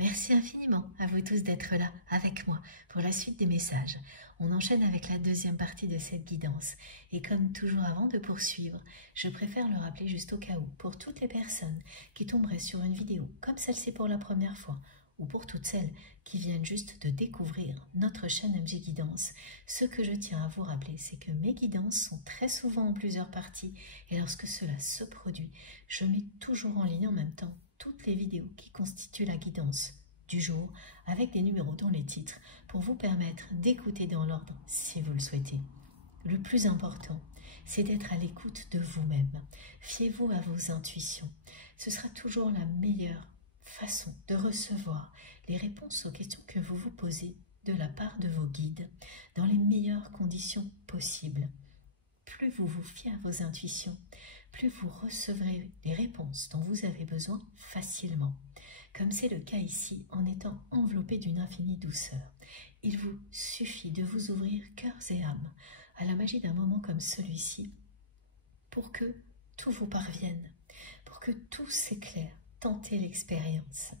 Merci infiniment à vous tous d'être là avec moi pour la suite des messages. On enchaîne avec la deuxième partie de cette guidance. Et comme toujours avant de poursuivre, je préfère le rappeler juste au cas où, pour toutes les personnes qui tomberaient sur une vidéo comme celle-ci pour la première fois, ou pour toutes celles qui viennent juste de découvrir notre chaîne MG Guidance, ce que je tiens à vous rappeler, c'est que mes guidances sont très souvent en plusieurs parties et lorsque cela se produit, je mets toujours en ligne en même temps toutes les vidéos qui constituent la guidance du jour avec des numéros dans les titres pour vous permettre d'écouter dans l'ordre si vous le souhaitez. Le plus important, c'est d'être à l'écoute de vous-même. Fiez-vous à vos intuitions. Ce sera toujours la meilleure façon de recevoir les réponses aux questions que vous vous posez de la part de vos guides dans les meilleures conditions possibles. Plus vous vous fiez à vos intuitions, plus vous recevrez les réponses dont vous avez besoin facilement, comme c'est le cas ici en étant enveloppé d'une infinie douceur. Il vous suffit de vous ouvrir cœurs et âmes à la magie d'un moment comme celui-ci pour que tout vous parvienne, pour que tout s'éclaire. Tentez l'expérience.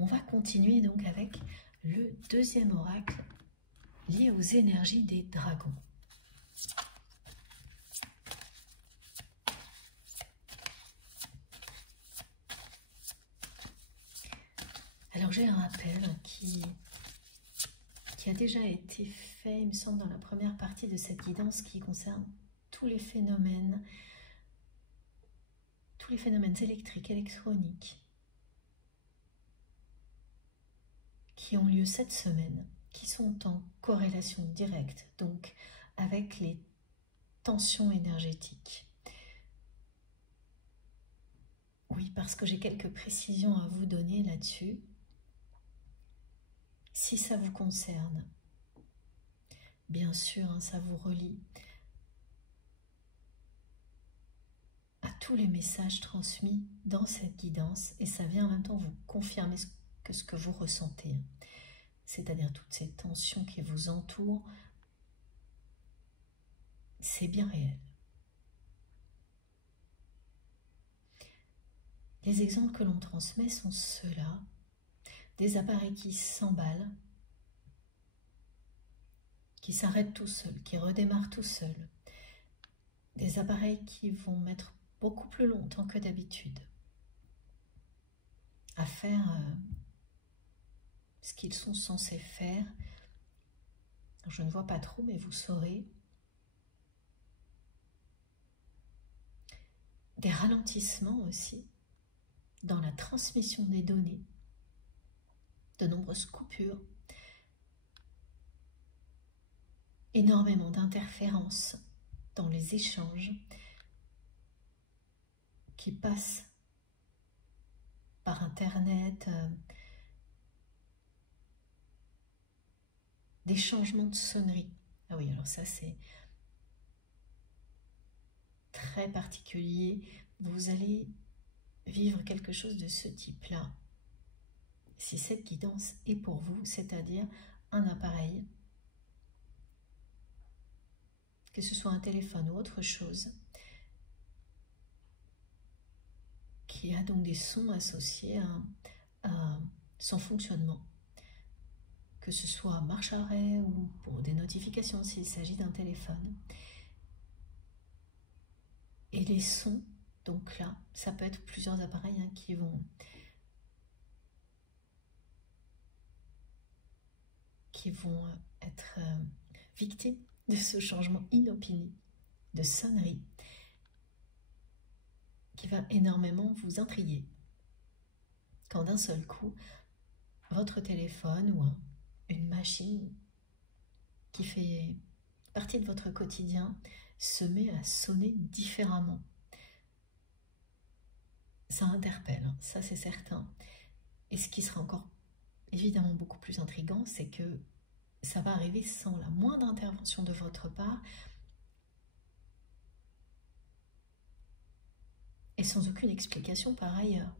On va continuer donc avec le deuxième oracle lié aux énergies des dragons. Alors j'ai un rappel qui a déjà été fait, il me semble, dans la première partie de cette guidance qui concerne tous les phénomènes électriques, électroniques qui ont lieu cette semaine, qui sont en corrélation directe, donc avec les tensions énergétiques. Oui, parce que j'ai quelques précisions à vous donner là-dessus. Si ça vous concerne, bien sûr, hein, ça vous relie à tous les messages transmis dans cette guidance et ça vient en même temps vous confirmer ce que vous ressentez. C'est-à-dire toutes ces tensions qui vous entourent, c'est bien réel. Les exemples que l'on transmet sont ceux-là, des appareils qui s'emballent, qui s'arrêtent tout seuls, qui redémarrent tout seuls, des appareils qui vont mettre beaucoup plus longtemps que d'habitude à faire ce qu'ils sont censés faire. Je ne vois pas trop, mais vous saurez. Des ralentissements aussi dans la transmission des données, de nombreuses coupures, énormément d'interférences dans les échanges qui passent par Internet, des changements de sonnerie. Ah oui, alors ça c'est très particulier. Vous allez vivre quelque chose de ce type-là. Si cette guidance est pour vous, c'est-à-dire un appareil, que ce soit un téléphone ou autre chose, qui a donc des sons associés à son fonctionnement, que ce soit marche arrêt ou pour des notifications s'il s'agit d'un téléphone. Et les sons, donc là, ça peut être plusieurs appareils hein, qui vont être victimes de ce changement inopiné de sonnerie qui va énormément vous intriguer. Quand d'un seul coup, votre téléphone ou une machine qui fait partie de votre quotidien se met à sonner différemment. Ça interpelle, hein, ça c'est certain. Et ce qui sera encore évidemment beaucoup plus intriguant, c'est que ça va arriver sans la moindre intervention de votre part et sans aucune explication par ailleurs.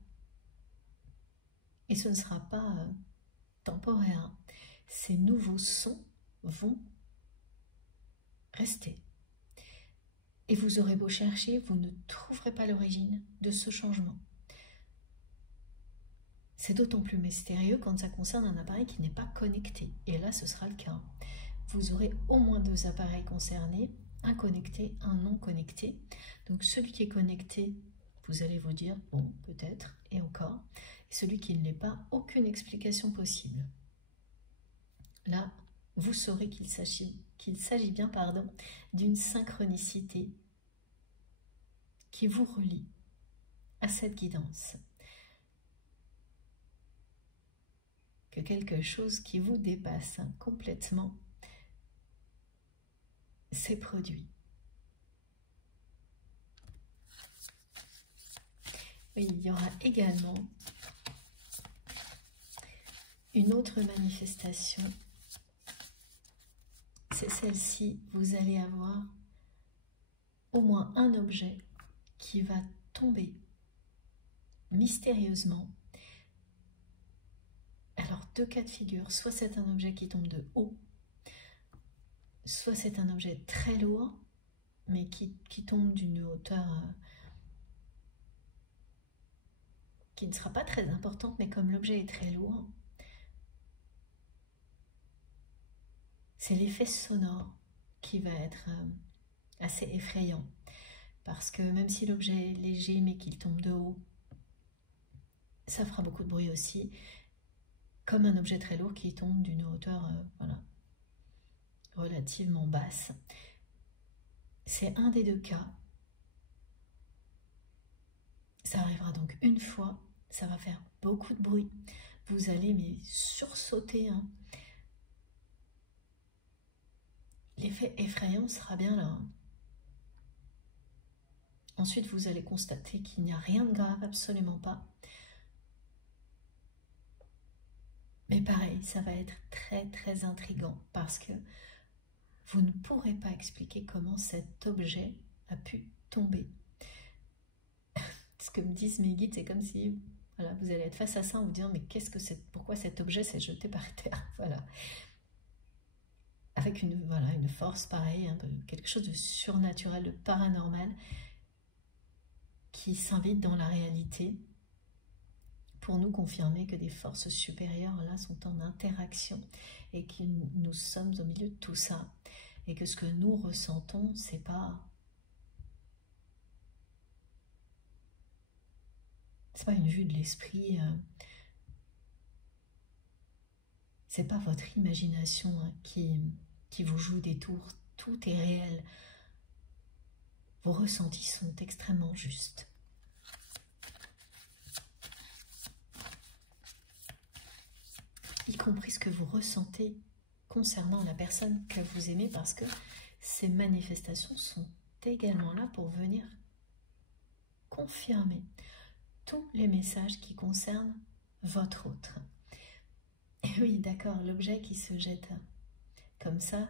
Et ce ne sera pas temporaire. Ces nouveaux sons vont rester. Et vous aurez beau chercher, vous ne trouverez pas l'origine de ce changement. C'est d'autant plus mystérieux quand ça concerne un appareil qui n'est pas connecté. Et là, ce sera le cas. Vous aurez au moins 2 appareils concernés, un connecté, un non connecté. Donc celui qui est connecté, vous allez vous dire, bon, peut-être, et encore. Et celui qui ne l'est pas, aucune explication possible. Là, vous saurez qu'il s'agit bien d'une synchronicité qui vous relie à cette guidance. Que quelque chose qui vous dépasse complètement s'est produit. Oui, il y aura également une autre manifestation. C'est celle-ci. Vous allez avoir au moins un objet qui va tomber mystérieusement. Alors, 2 cas de figure. Soit c'est un objet qui tombe de haut, soit c'est un objet très lourd, mais qui tombe d'une hauteur qui ne sera pas très importante, mais comme l'objet est très lourd, c'est l'effet sonore qui va être assez effrayant. Parce que même si l'objet est léger, mais qu'il tombe de haut, ça fera beaucoup de bruit aussi, comme un objet très lourd qui tombe d'une hauteur voilà, relativement basse. C'est un des 2 cas. Ça arrivera donc une fois, ça va faire beaucoup de bruit. Vous allez mais sursauter. Hein. L'effet effrayant sera bien là. Hein. Ensuite, vous allez constater qu'il n'y a rien de grave, absolument pas. Mais pareil, ça va être très très intriguant parce que vous ne pourrez pas expliquer comment cet objet a pu tomber. Ce que me disent mes guides, c'est comme si voilà, vous allez être face à ça en vous disant mais qu'est-ce que c'est, pourquoi cet objet s'est jeté par terre, voilà. Avec une force pareille, un peu, quelque chose de surnaturel, de paranormal qui s'invite dans la réalité pour nous confirmer que des forces supérieures là sont en interaction et que nous sommes au milieu de tout ça et que ce que nous ressentons, c'est pas une vue de l'esprit, c'est pas votre imagination hein, qui vous joue des tours, tout est réel. Vos ressentis sont extrêmement justes. Y compris ce que vous ressentez concernant la personne que vous aimez, parce que ces manifestations sont également là pour venir confirmer tous les messages qui concernent votre autre. Et oui, d'accord, l'objet qui se jette comme ça,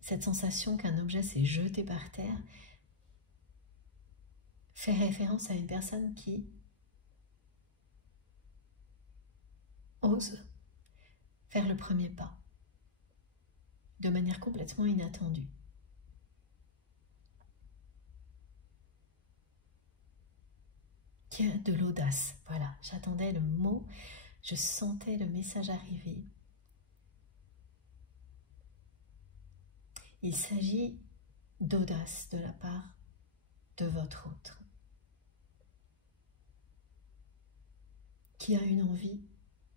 cette sensation qu'un objet s'est jeté par terre, fait référence à une personne qui ose faire le premier pas de manière complètement inattendue. Qui a de l'audace. Voilà, j'attendais le mot, je sentais le message arriver. Il s'agit d'audace de la part de votre autre, qui a une envie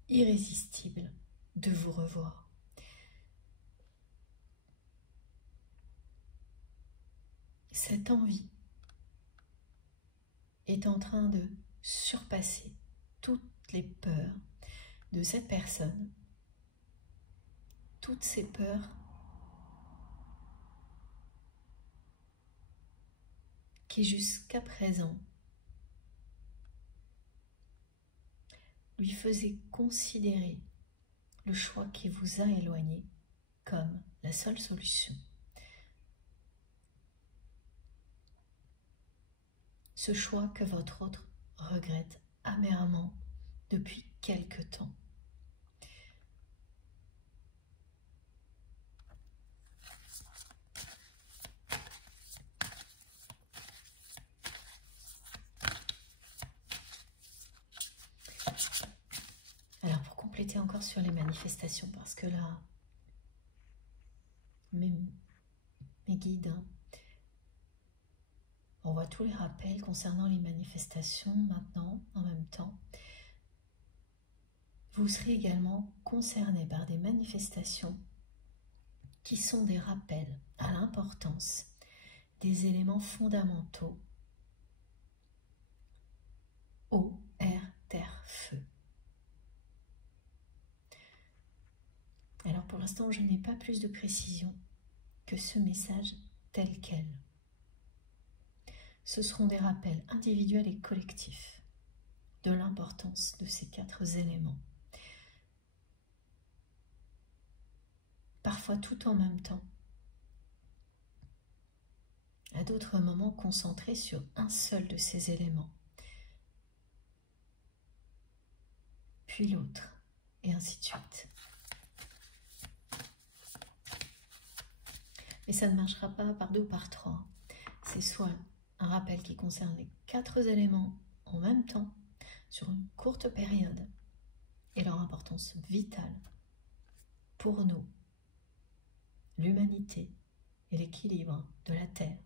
irrésistible de vous revoir. Cette envie est en train de surpasser toutes les peurs de cette personne, toutes ces peurs qui jusqu'à présent lui faisaient considérer le choix qui vous a éloigné comme la seule solution. Ce choix que votre autre regrette amèrement depuis quelque temps. répéter encore sur les manifestations parce que là, mes guides, hein, on voit tous les rappels concernant les manifestations maintenant, en même temps. Vous serez également concerné par des manifestations qui sont des rappels à l'importance des éléments fondamentaux eau, air, terre, feu. Alors pour l'instant, je n'ai pas plus de précision que ce message tel quel. Ce seront des rappels individuels et collectifs de l'importance de ces 4 éléments. Parfois tout en même temps. À d'autres moments concentrés sur un seul de ces éléments. Puis l'autre, et ainsi de suite. Mais ça ne marchera pas par 2 ou par 3. C'est soit un rappel qui concerne les 4 éléments en même temps, sur une courte période, et leur importance vitale pour nous, l'humanité et l'équilibre de la Terre.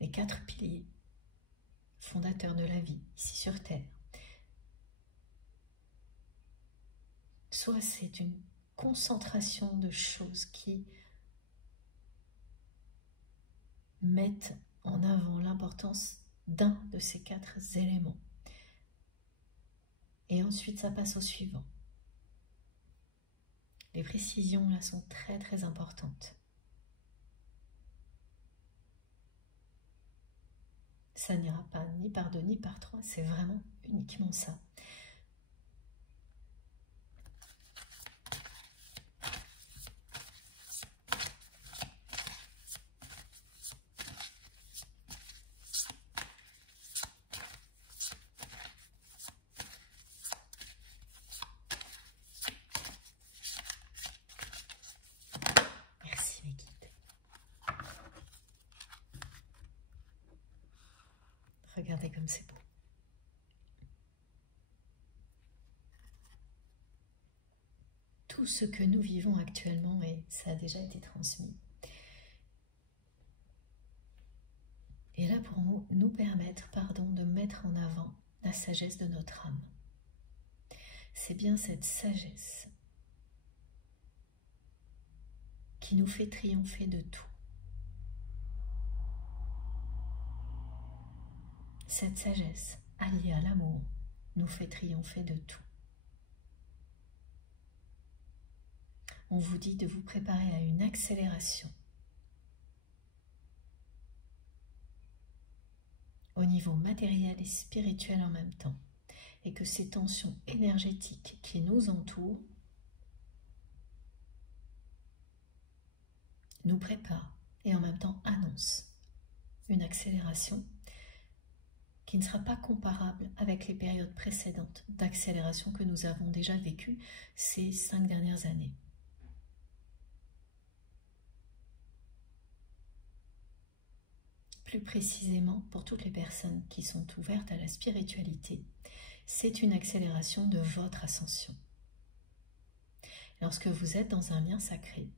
Les 4 piliers fondateurs de la vie ici sur Terre. Soit c'est une concentration de choses qui mettent en avant l'importance d'un de ces 4 éléments. Et ensuite, ça passe au suivant. Les précisions là sont très très importantes. Ça n'ira pas ni par 2 ni par 3, c'est vraiment uniquement ça. Merci mes guides. Regardez comme c'est beau. Tout ce que nous vivons actuellement, et ça a déjà été transmis, est là pour nous permettre, de mettre en avant la sagesse de notre âme. C'est bien cette sagesse qui nous fait triompher de tout. Cette sagesse, alliée à l'amour, nous fait triompher de tout. On vous dit de vous préparer à une accélération au niveau matériel et spirituel en même temps, et que ces tensions énergétiques qui nous entourent nous préparent et en même temps annoncent une accélération qui ne sera pas comparable avec les périodes précédentes d'accélération que nous avons déjà vécues ces 5 dernières années. Plus précisément, pour toutes les personnes qui sont ouvertes à la spiritualité, c'est une accélération de votre ascension. Lorsque vous êtes dans un lien sacré,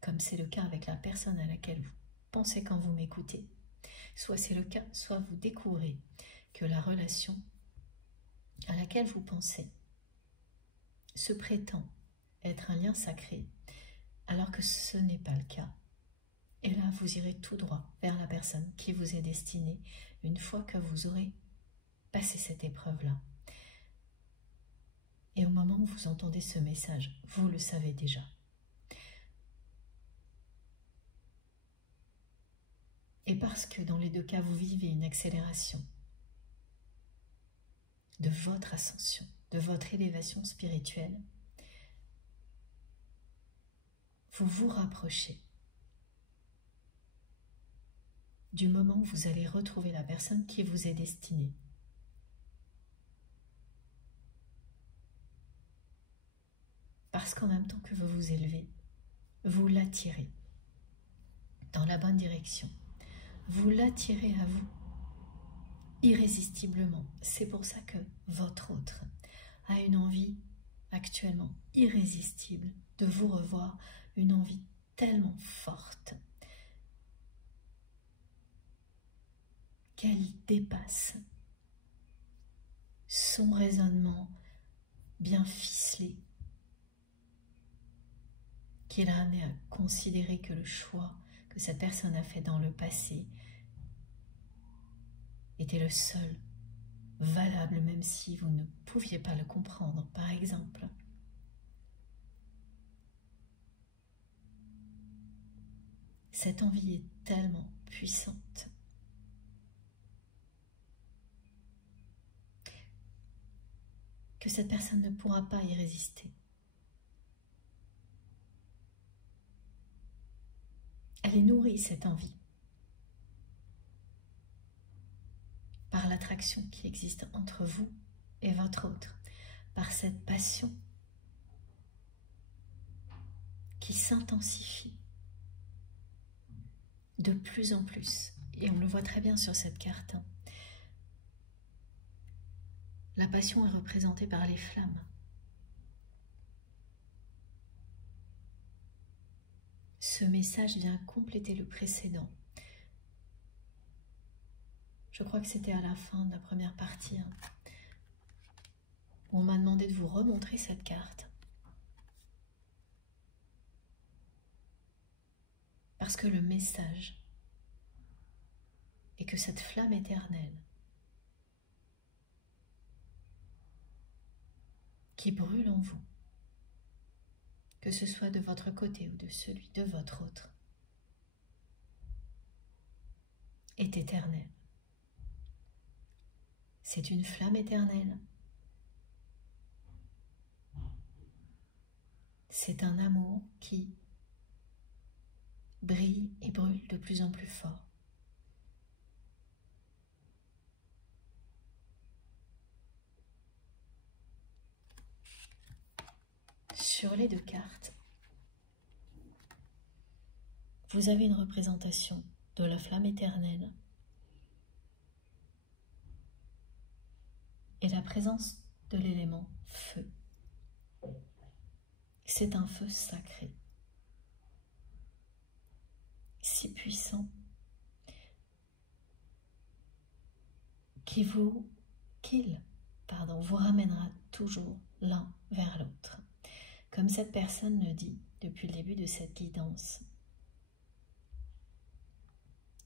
comme c'est le cas avec la personne à laquelle vous pensez quand vous m'écoutez, soit c'est le cas, soit vous découvrez que la relation à laquelle vous pensez se prétend être un lien sacré, alors que ce n'est pas le cas. Et là, vous irez tout droit vers la personne qui vous est destinée une fois que vous aurez passé cette épreuve-là. Et au moment où vous entendez ce message, vous le savez déjà. Et parce que dans les 2 cas, vous vivez une accélération de votre ascension, de votre élévation spirituelle, vous vous rapprochez du moment où vous allez retrouver la personne qui vous est destinée. Parce qu'en même temps que vous vous élevez, vous l'attirez dans la bonne direction. Vous l'attirez à vous irrésistiblement. C'est pour ça que votre autre a une envie actuellement irrésistible de vous revoir, une envie tellement forte qu'elle dépasse son raisonnement bien ficelé, qu'il a amené à considérer que le choix que cette personne a fait dans le passé était le seul valable, même si vous ne pouviez pas le comprendre, par exemple. Cette envie est tellement puissante que cette personne ne pourra pas y résister. Elle est nourrie, cette envie, par l'attraction qui existe entre vous et votre autre, par cette passion qui s'intensifie de plus en plus. Et on le voit très bien sur cette carte. La passion est représentée par les flammes. Ce message vient compléter le précédent. Je crois que c'était à la fin de la première partie, où on m'a demandé de vous remontrer cette carte. Parce que le message est que cette flamme éternelle qui brûle en vous, que ce soit de votre côté ou de celui de votre autre, est éternelle. C'est une flamme éternelle. C'est un amour qui brille et brûle de plus en plus fort. Sur les deux cartes, vous avez une représentation de la flamme éternelle et la présence de l'élément feu. C'est un feu sacré, si puissant, qu'il vous ramènera toujours l'un vers l'autre. Comme cette personne le dit depuis le début de cette guidance,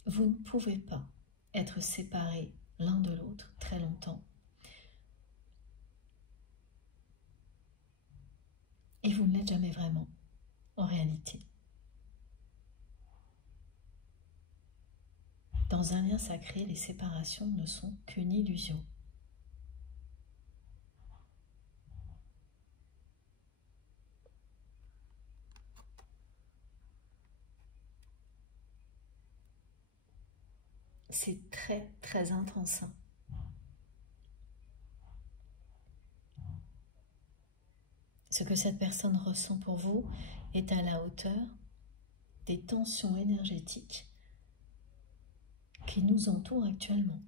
vous ne pouvez pas être séparés l'un de l'autre très longtemps. Et vous ne l'êtes jamais vraiment, en réalité. Dans un lien sacré, les séparations ne sont qu'une illusion. C'est très, très intense. Ce que cette personne ressent pour vous est à la hauteur des tensions énergétiques qui nous entourent actuellement.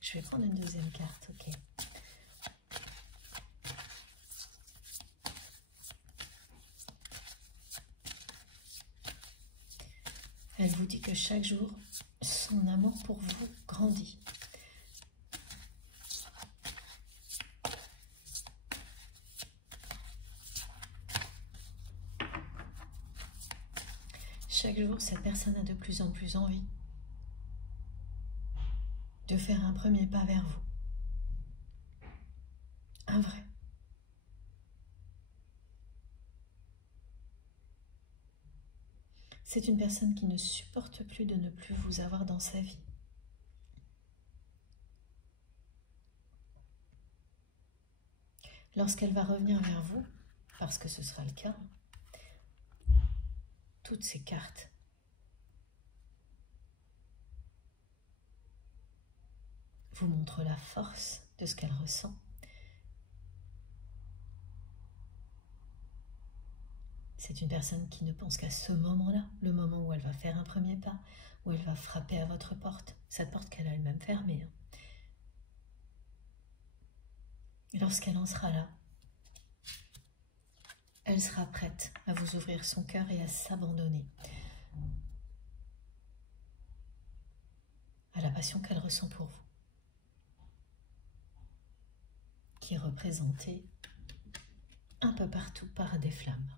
Je vais prendre une deuxième carte, ok. Elle vous dit que chaque jour, son amour pour vous grandit. Chaque jour, cette personne a de plus en plus envie de faire un premier pas vers vous. Un vrai. C'est une personne qui ne supporte plus de ne plus vous avoir dans sa vie. Lorsqu'elle va revenir vers vous, parce que ce sera le cas, toutes ces cartes vous montrent la force de ce qu'elle ressent C'est une personne qui ne pense qu'à ce moment-là, le moment où elle va faire un premier pas, où elle va frapper à votre porte, cette porte qu'elle a elle-même fermée. Et lorsqu'elle en sera là, elle sera prête à vous ouvrir son cœur et à s'abandonner à la passion qu'elle ressent pour vous, qui est représentée un peu partout par des flammes.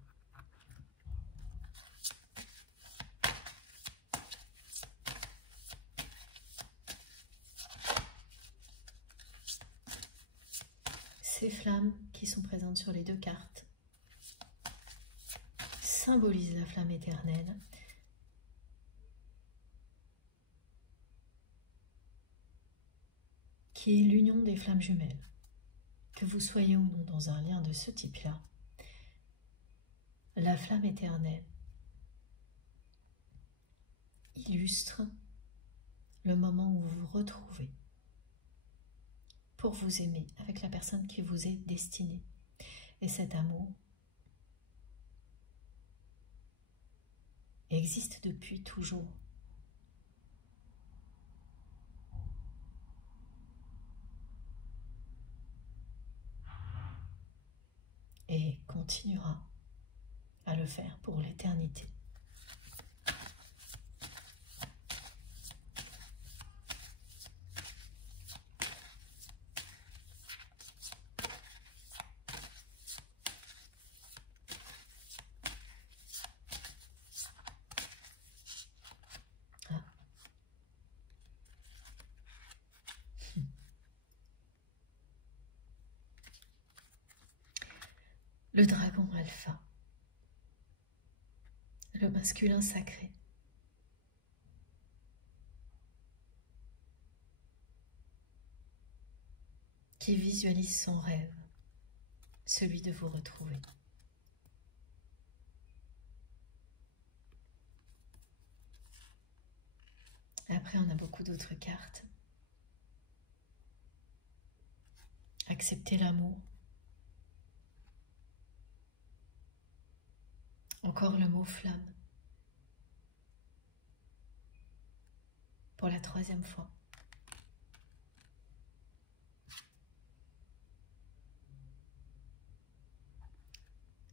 Ces flammes qui sont présentes sur les deux cartes symbolisent la flamme éternelle qui est l'union des flammes jumelles. Que vous soyez ou non dans un lien de ce type-là, la flamme éternelle illustre le moment où vous vous retrouvez pour vous aimer avec la personne qui vous est destinée. Et cet amour existe depuis toujours. Et continuera à le faire pour l'éternité. Le dragon alpha, le masculin sacré, qui visualise son rêve, celui de vous retrouver. Après, on a beaucoup d'autres cartes. Accepter l'amour. Encore le mot flamme. Pour la troisième fois.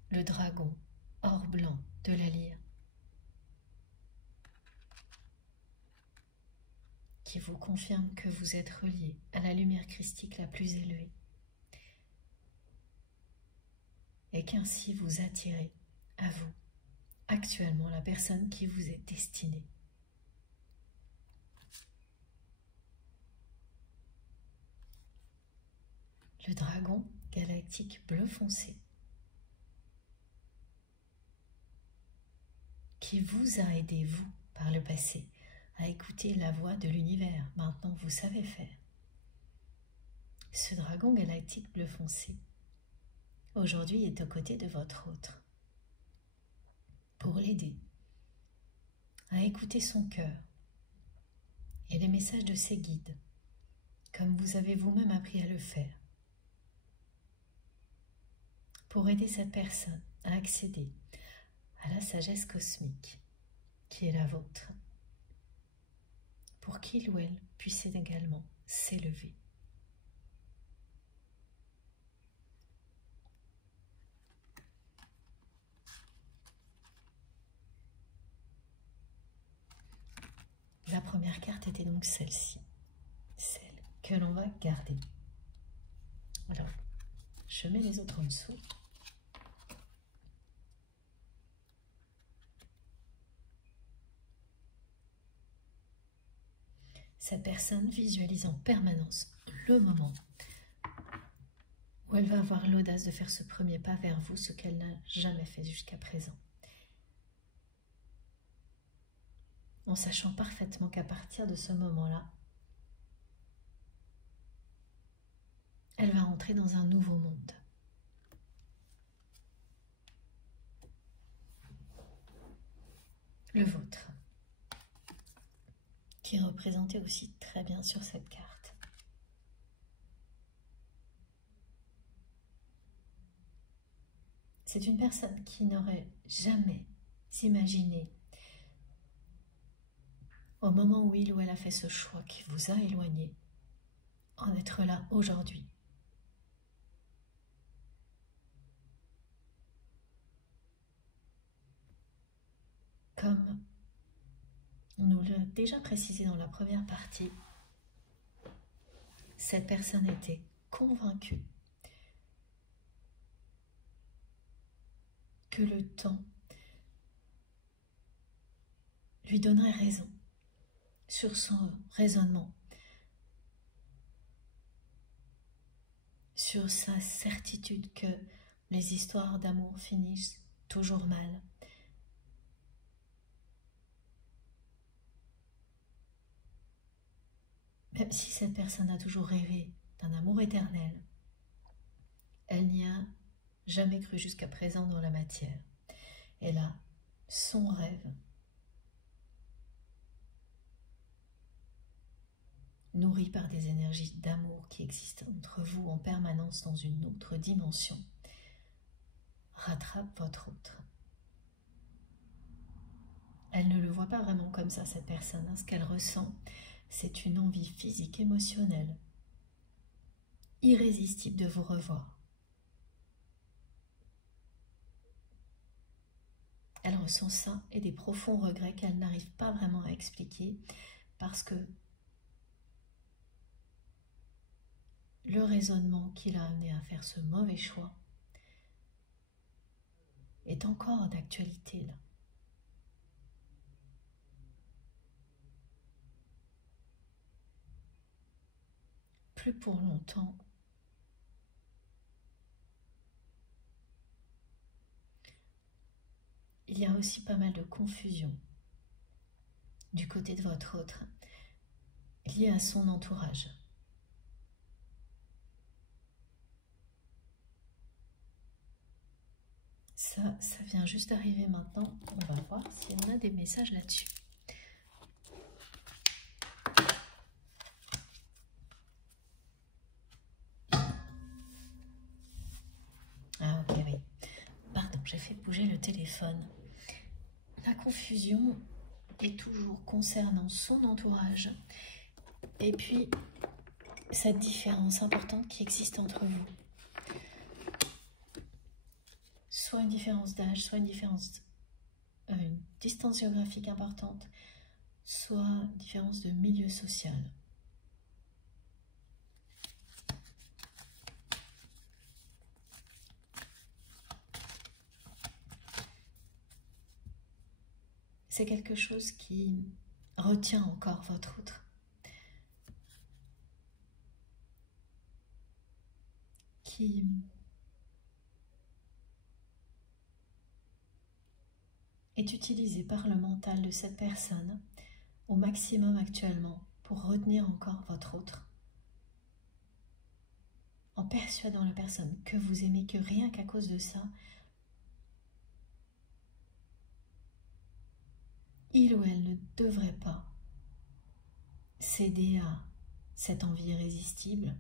Le dragon, or blanc de la lyre, qui vous confirme que vous êtes relié à la lumière christique la plus élevée et qu'ainsi vous attirez à vous actuellement la personne qui vous est destinée. Le dragon galactique bleu foncé qui vous a aidé, vous, par le passé, à écouter la voix de l'univers. Maintenant, vous savez faire. Ce dragon galactique bleu foncé, aujourd'hui, est aux côtés de votre autre pour l'aider à écouter son cœur et les messages de ses guides, comme vous avez vous-même appris à le faire, pour aider cette personne à accéder à la sagesse cosmique qui est la vôtre, pour qu'il ou elle puisse également s'élever. La première carte était donc celle-ci, celle que l'on va garder. Alors, je mets les autres en dessous. Cette personne visualise en permanence le moment où elle va avoir l'audace de faire ce premier pas vers vous, ce qu'elle n'a jamais fait jusqu'à présent. En sachant parfaitement qu'à partir de ce moment-là, elle va entrer dans un nouveau monde. Le vôtre, qui est représenté aussi très bien sur cette carte. C'est une personne qui n'aurait jamais imaginé, au moment où il ou elle a fait ce choix qui vous a éloigné, en être là aujourd'hui. Comme on nous l'a déjà précisé dans la première partie, cette personne était convaincue que le temps lui donnerait raison sur son raisonnement, sur sa certitude que les histoires d'amour finissent toujours mal. Même si cette personne a toujours rêvé d'un amour éternel, elle n'y a jamais cru jusqu'à présent dans la matière. Elle a son rêve, nourri par des énergies d'amour qui existent entre vous en permanence dans une autre dimension, rattrape votre autre. Elle ne le voit pas vraiment comme ça, cette personne. Ce qu'elle ressent, c'est une envie physique, émotionnelle, irrésistible de vous revoir. Elle ressent ça et des profonds regrets qu'elle n'arrive pas vraiment à expliquer parce que le raisonnement qui l'a amené à faire ce mauvais choix est encore d'actualité là. Plus pour longtemps. Il y a aussi pas mal de confusion du côté de votre autre, liée à son entourage. Ça vient juste d'arriver maintenant. On va voir si on a des messages là-dessus. Ah ok, oui. Pardon, j'ai fait bouger le téléphone. La confusion est toujours concernant son entourage et puis cette différence importante qui existe entre vous. Soit une différence d'âge, soit une distance géographique importante, soit une différence de milieu social. C'est quelque chose qui retient encore votre autre. Qui est utilisé par le mental de cette personne au maximum actuellement pour retenir encore votre autre, en persuadant la personne que vous aimez, que rien qu'à cause de ça, il ou elle ne devrait pas céder à cette envie irrésistible,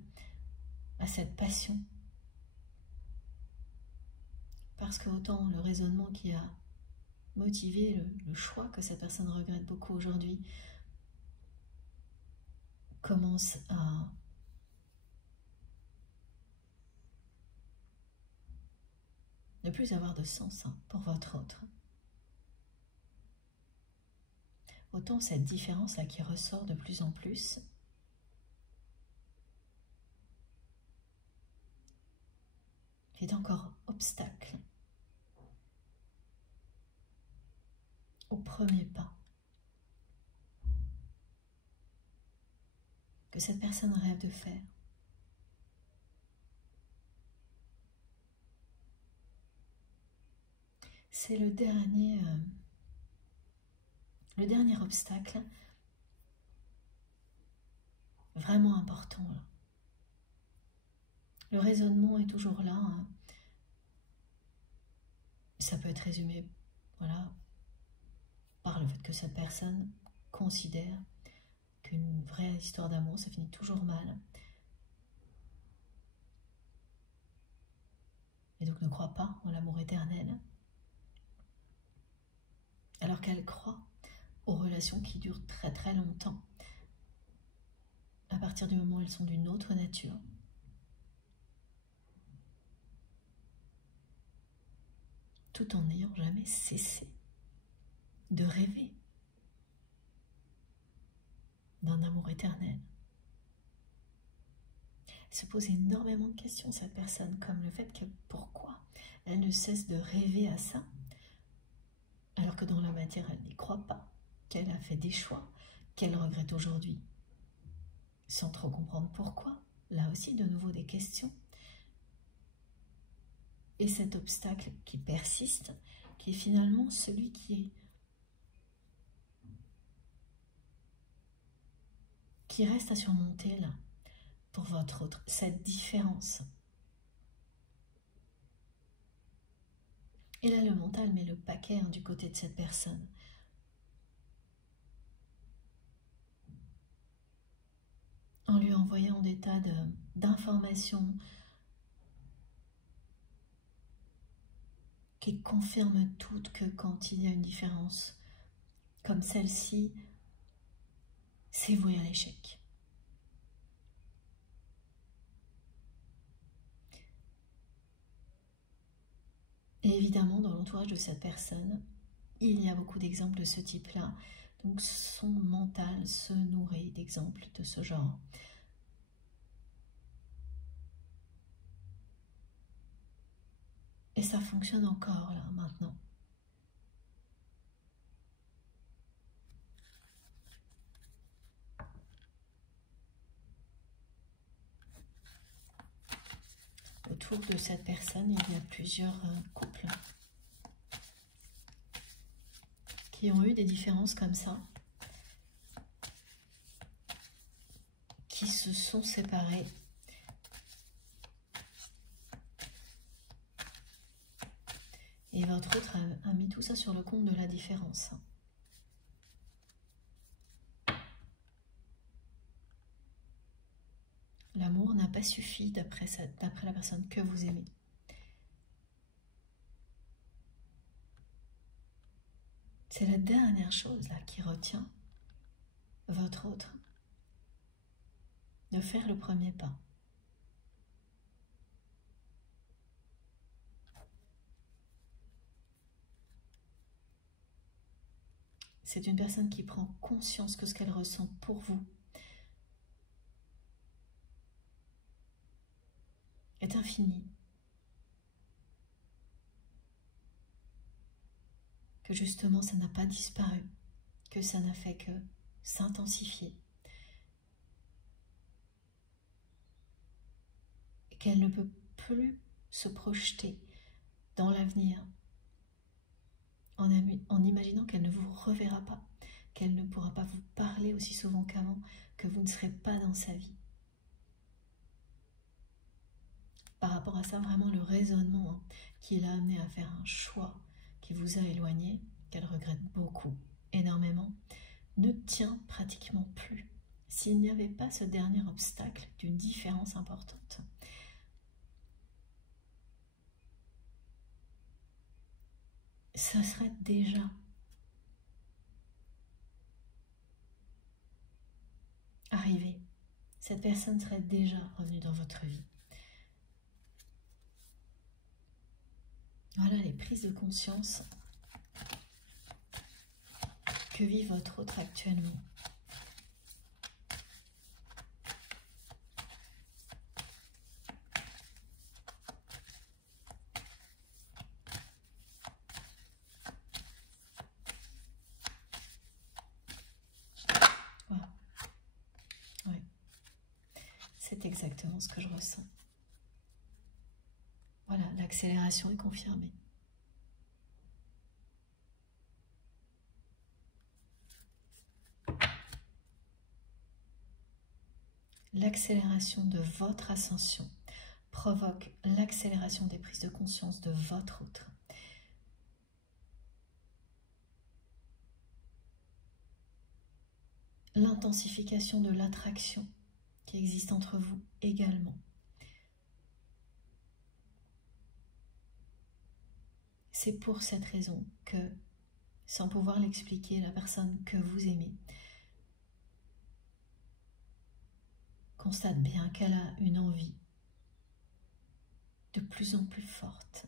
à cette passion. Parce que autant le raisonnement qui a motivé le choix que cette personne regrette beaucoup aujourd'hui commence à ne plus avoir de sens pour votre autre. Autant cette différence-là qui ressort de plus en plus est encore obstacle au premier pas que cette personne rêve de faire. C'est le dernier obstacle vraiment important. Là. Le raisonnement est toujours là. Ça peut être résumé, voilà, par le fait que cette personne considère qu'une vraie histoire d'amour, ça finit toujours mal. et donc ne croit pas en l'amour éternel, alors qu'elle croit aux relations qui durent très très longtemps, à partir du moment où elles sont d'une autre nature. Tout en n'ayant jamais cessé de rêver d'un amour éternel. Elle se pose énormément de questions, cette personne, comme le fait que pourquoi elle ne cesse de rêver à ça, alors que dans la matière, elle n'y croit pas, qu'elle a fait des choix, qu'elle regrette aujourd'hui, sans trop comprendre pourquoi. Là aussi, de nouveau, des questions. Et cet obstacle qui persiste, qui est finalement celui qui reste à surmonter là, pour votre autre, cette différence. Et là, le mental met le paquet du côté de cette personne. En lui envoyant des tas d'informations qui confirment toutes que quand il y a une différence comme celle-ci, c'est voué à l'échec. Et évidemment, dans l'entourage de cette personne, il y a beaucoup d'exemples de ce type-là. Donc son mental se nourrit d'exemples de ce genre. Et ça fonctionne encore là, maintenant. Autour de cette personne, il y a plusieurs couples qui ont eu des différences comme ça, qui se sont séparés. Et votre autre a mis tout ça sur le compte de la différence. L'amour n'a pas suffi d'après la personne que vous aimez. C'est la dernière chose là qui retient votre autre de faire le premier pas. C'est une personne qui prend conscience que ce qu'elle ressent pour vous est infini. Que justement ça n'a pas disparu, que ça n'a fait que s'intensifier. Et qu'elle ne peut plus se projeter dans l'avenir en imaginant qu'elle ne vous reverra pas, qu'elle ne pourra pas vous parler aussi souvent qu'avant, que vous ne serez pas dans sa vie. Par rapport à ça, vraiment le raisonnement qui l'a amené à faire un choix qui vous a éloigné, qu'elle regrette beaucoup, énormément, ne tient pratiquement plus s'il n'y avait pas ce dernier obstacle d'une différence importante. Ça serait déjà arrivé. Cette personne serait déjà revenue dans votre vie. Voilà les prises de conscience que vit votre autre actuellement. Voilà. Ouais. C'est exactement ce que je ressens. Voilà, l'accélération est confirmée. L'accélération de votre ascension provoque l'accélération des prises de conscience de votre autre. L'intensification de l'attraction qui existe entre vous également. C'est pour cette raison que, sans pouvoir l'expliquer, la personne que vous aimez constate bien qu'elle a une envie de plus en plus forte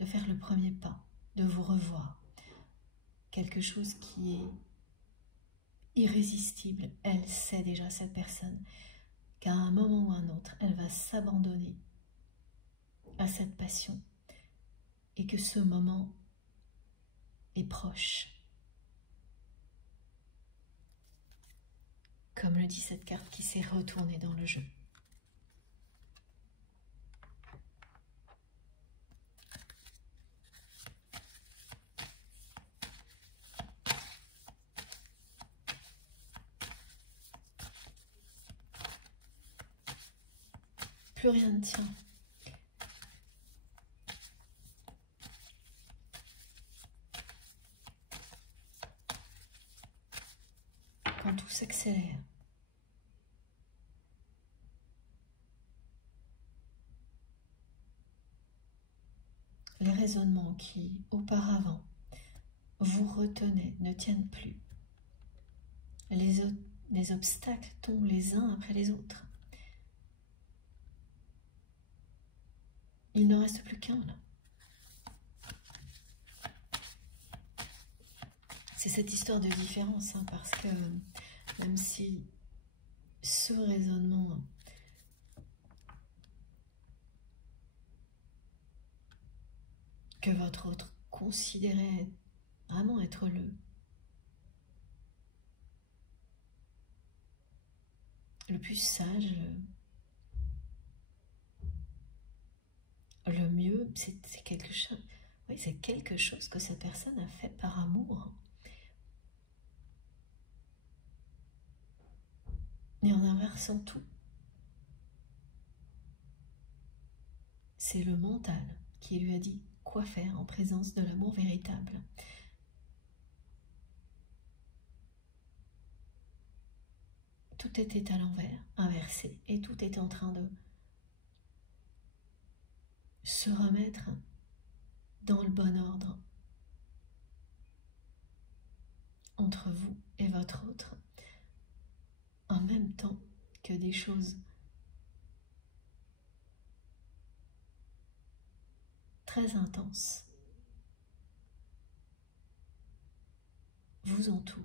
de faire le premier pas, de vous revoir. Quelque chose qui est irrésistible. Elle sait déjà, cette personne, qu'à un moment ou un autre, elle va s'abandonner à cette passion et que ce moment est proche. Comme le dit cette carte qui s'est retournée dans le jeu. Plus rien ne tient. Quand tout s'accélère, les raisonnements qui, auparavant, vous retenaient ne tiennent plus. Les obstacles tombent les uns après les autres. Il n'en reste plus qu'un là. C'est cette histoire de différence, hein, parce que même si ce raisonnement que votre autre considérait vraiment être le plus sage, le mieux, c'est quelque chose. Oui, c'est quelque chose que cette personne a fait par amour. Et en inversant tout, c'est le mental qui lui a dit quoi faire en présence de l'amour véritable. Tout était à l'envers, inversé, et tout était en train de se remettre dans le bon ordre entre vous et votre autre, en même temps que des choses très intenses vous entourent.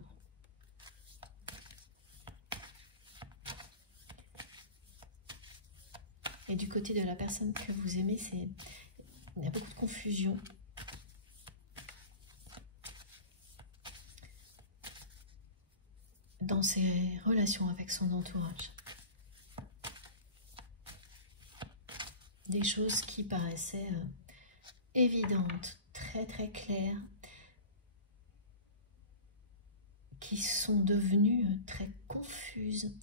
Et du côté de la personne que vous aimez, il y a beaucoup de confusion. Dans ses relations avec son entourage. Des choses qui paraissaient évidentes, très très claires, qui sont devenues très confuses,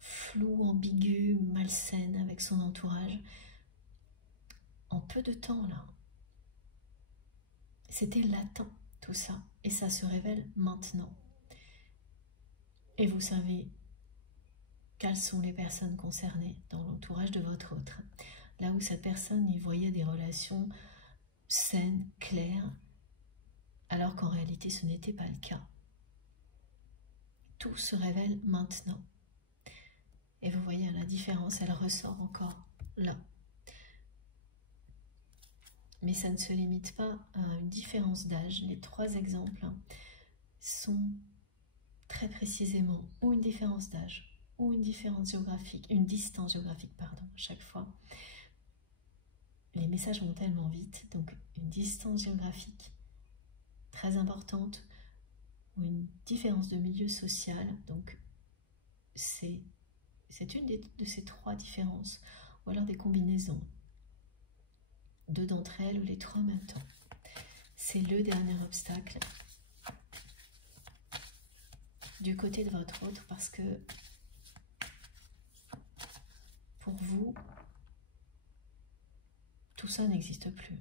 floues, ambiguës, malsaines avec son entourage. En peu de temps là, c'était latent tout ça, et ça se révèle maintenant. Et vous savez quelles sont les personnes concernées dans l'entourage de votre autre. Là où cette personne y voyait des relations saines, claires, alors qu'en réalité ce n'était pas le cas. Tout se révèle maintenant. Et vous voyez la différence, elle ressort encore là. Mais ça ne se limite pas à une différence d'âge. Les trois exemples sont très précisément ou une différence d'âge, ou une différence géographique, une distance géographique, pardon, à chaque fois. Les messages vont tellement vite, donc une distance géographique très importante, ou une différence de milieu social, donc c'est une de ces trois différences, ou alors des combinaisons. Deux d'entre elles ou les trois en même temps. C'est le dernier obstacle du côté de votre autre, parce que pour vous, tout ça n'existe plus.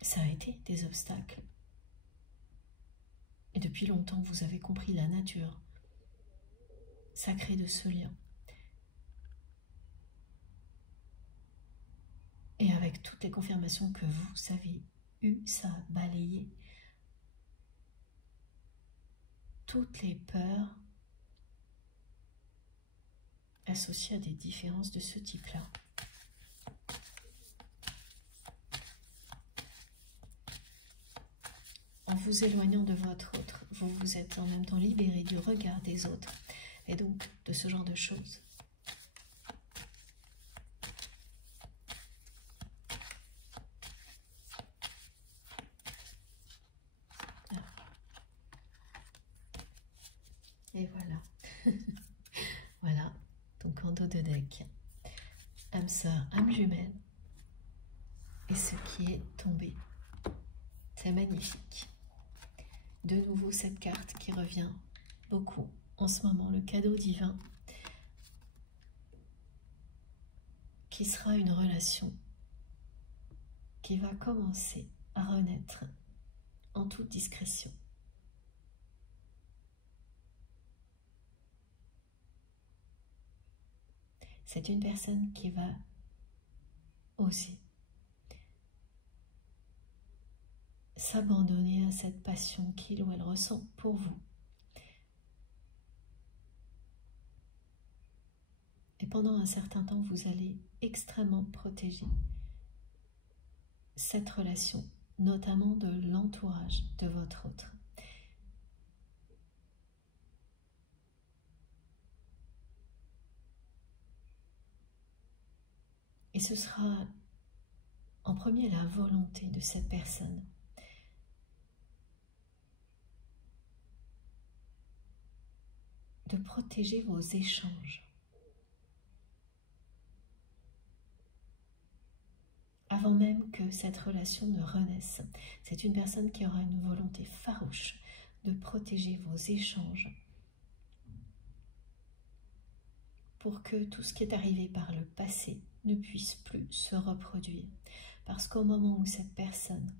Ça a été des obstacles. Et depuis longtemps, vous avez compris la nature sacrée de ce lien. Et avec toutes les confirmations que vous avez eues, ça a balayé toutes les peurs associées à des différences de ce type-là. En vous éloignant de votre autre, vous vous êtes en même temps libéré du regard des autres et donc de ce genre de choses. Et voilà. Voilà, donc en dos de deck, âme sœur, âme jumelle, et ce qui est tombé. C'est magnifique. De nouveau cette carte qui revient beaucoup en ce moment, le cadeau divin, qui sera une relation qui va commencer à renaître en toute discrétion. C'est une personne qui va oser s'abandonner à cette passion qu'il ou elle ressent pour vous. Et pendant un certain temps, vous allez extrêmement protéger cette relation, notamment de l'entourage de votre autre. Et ce sera en premier la volonté de cette personne de protéger vos échanges. Avant même que cette relation ne renaisse, c'est une personne qui aura une volonté farouche de protéger vos échanges pour que tout ce qui est arrivé par le passé ne puisse plus se reproduire. Parce qu'au moment où cette personne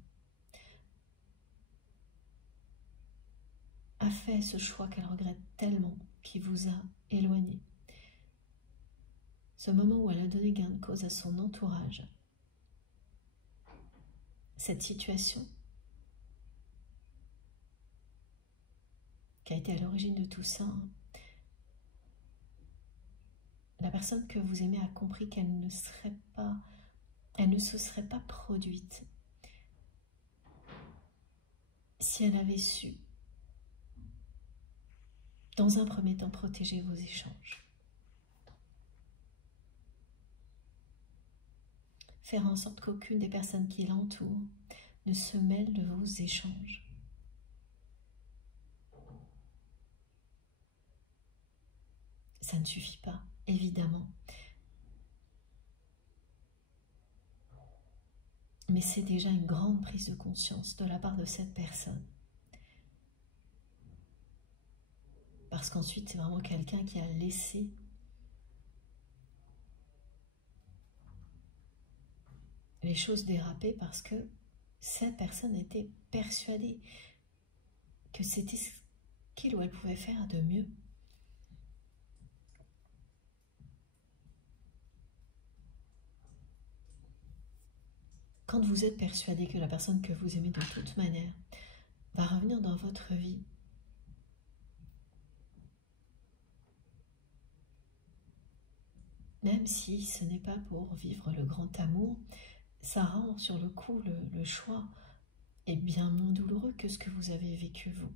a fait ce choix qu'elle regrette tellement, qui vous a éloigné, ce moment où elle a donné gain de cause à son entourage, cette situation qui a été à l'origine de tout ça, la personne que vous aimez a compris qu'elle ne se serait pas produite si elle avait su, dans un premier temps, protéger vos échanges. Faire en sorte qu'aucune des personnes qui l'entourent ne se mêle de vos échanges. Ça ne suffit pas, évidemment. Mais c'est déjà une grande prise de conscience de la part de cette personne. Parce qu'ensuite, c'est vraiment quelqu'un qui a laissé les choses déraper parce que cette personne était persuadée que c'était ce qu'il ou elle pouvait faire de mieux. Quand vous êtes persuadé que la personne que vous aimez de toute manière va revenir dans votre vie, même si ce n'est pas pour vivre le grand amour, ça rend sur le coup le choix est bien moins douloureux que ce que vous avez vécu vous.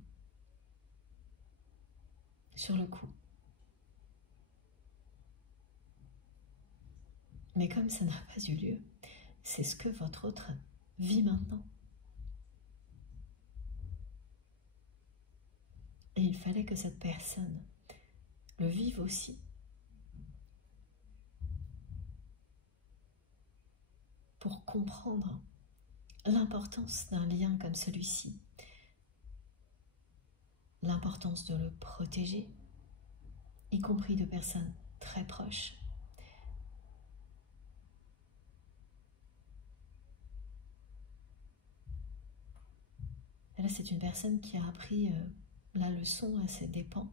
Sur le coup. Mais comme ça n'a pas eu lieu, c'est ce que votre autre vit maintenant. Et il fallait que cette personne le vive aussi. Pour comprendre l'importance d'un lien comme celui-ci, l'importance de le protéger, y compris de personnes très proches. Et là, c'est une personne qui a appris la leçon à ses dépens.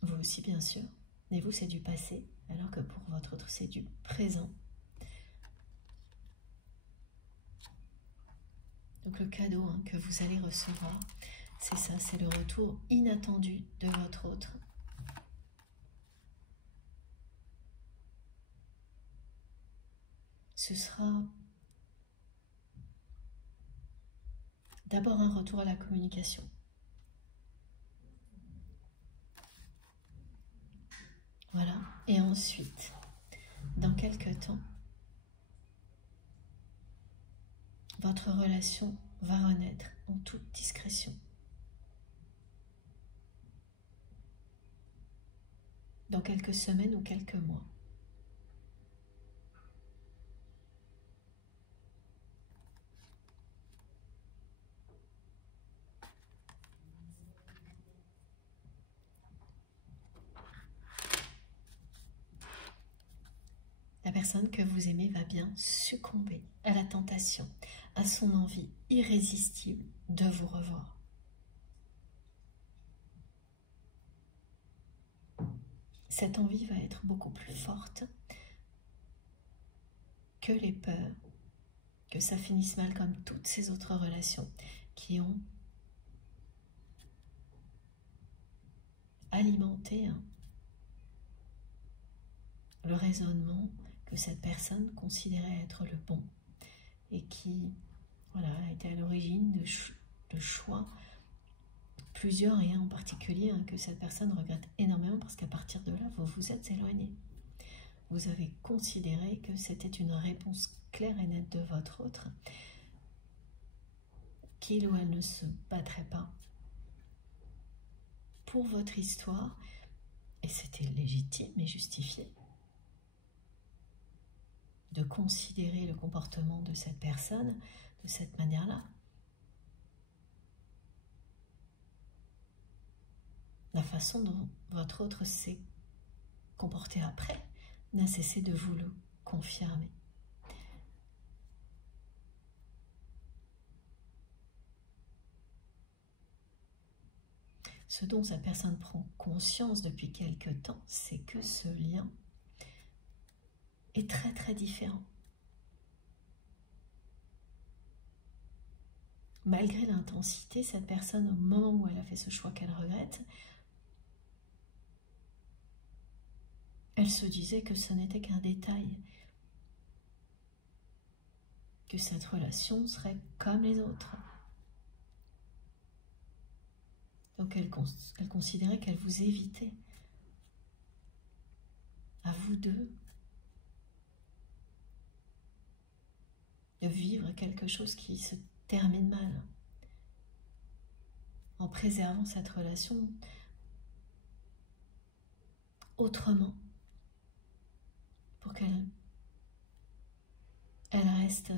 Vous aussi, bien sûr. Et vous, c'est du passé, alors que pour votre autre, c'est du présent. Donc le cadeau que vous allez recevoir, c'est ça, c'est le retour inattendu de votre autre. Ce sera d'abord un retour à la communication. Voilà, et ensuite, dans quelques temps, votre relation va renaître en toute discrétion. Dans quelques semaines ou quelques mois. La personne que vous aimez va bien succomber à la tentation, à son envie irrésistible de vous revoir. Cette envie va être beaucoup plus forte que les peurs, que ça finisse mal comme toutes ces autres relations qui ont alimenté le raisonnement que cette personne considérait être le bon et qui a été à l'origine de choix, plusieurs et un en particulier, que cette personne regrette énormément parce qu'à partir de là, vous vous êtes éloigné. Vous avez considéré que c'était une réponse claire et nette de votre autre, qu'il ou elle ne se battrait pas pour votre histoire, et c'était légitime et justifié de considérer le comportement de cette personne de cette manière-là. La façon dont votre autre s'est comporté après n'a cessé de vous le confirmer. Ce dont sa personne prend conscience depuis quelque temps, c'est que ce lien est très très différent. Malgré l'intensité, cette personne, au moment où elle a fait ce choix qu'elle regrette, elle se disait que ce n'était qu'un détail, que cette relation serait comme les autres. Donc elle considérait qu'elle vous évitait, à vous deux, de vivre quelque chose qui se termine mal, en préservant cette relation autrement, pour qu'elle reste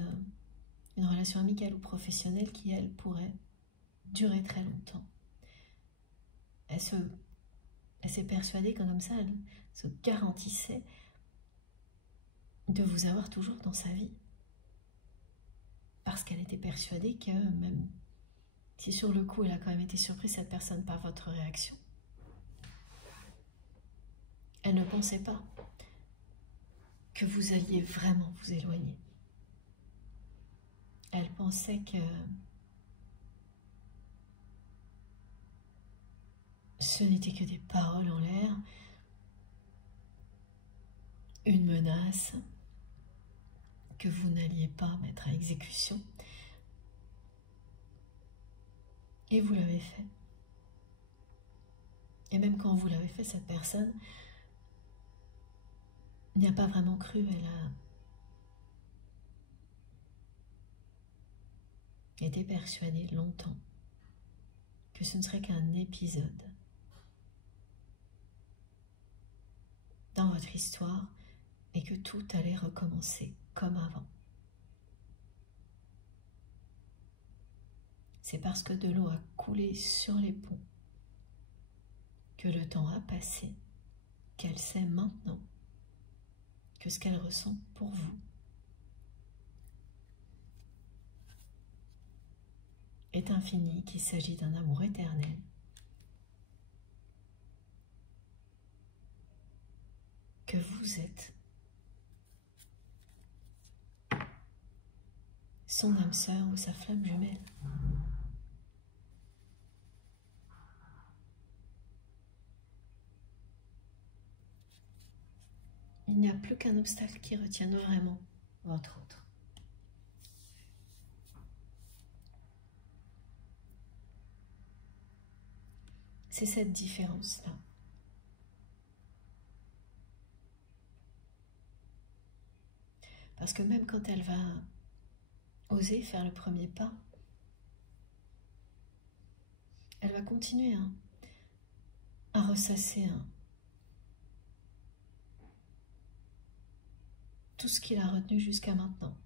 une relation amicale ou professionnelle qui, elle, pourrait durer très longtemps. Elle s'est persuadée que comme ça, elle se garantissait de vous avoir toujours dans sa vie. Parce qu'elle était persuadée que même si sur le coup, elle a quand même été surprise, cette personne, par votre réaction, elle ne pensait pas que vous alliez vraiment vous éloigner. Elle pensait que ce n'était que des paroles en l'air, une menace que vous n'alliez pas mettre à exécution. Et vous l'avez fait. Et même quand vous l'avez fait, cette personne n'y a pas vraiment cru. Elle a été persuadée longtemps que ce ne serait qu'un épisode dans votre histoire et que tout allait recommencer comme avant. C'est parce que de l'eau a coulé sur les ponts que le temps a passé, qu'elle sait maintenant que ce qu'elle ressent pour vous est infini, qu'il s'agit d'un amour éternel. que vous êtes son âme sœur ou sa flamme jumelle. Il n'y a plus qu'un obstacle qui retienne vraiment votre autre. C'est cette différence-là. Parce que même quand elle va oser faire le premier pas, elle va continuer à ressasser tout ce qu'il a retenu jusqu'à maintenant.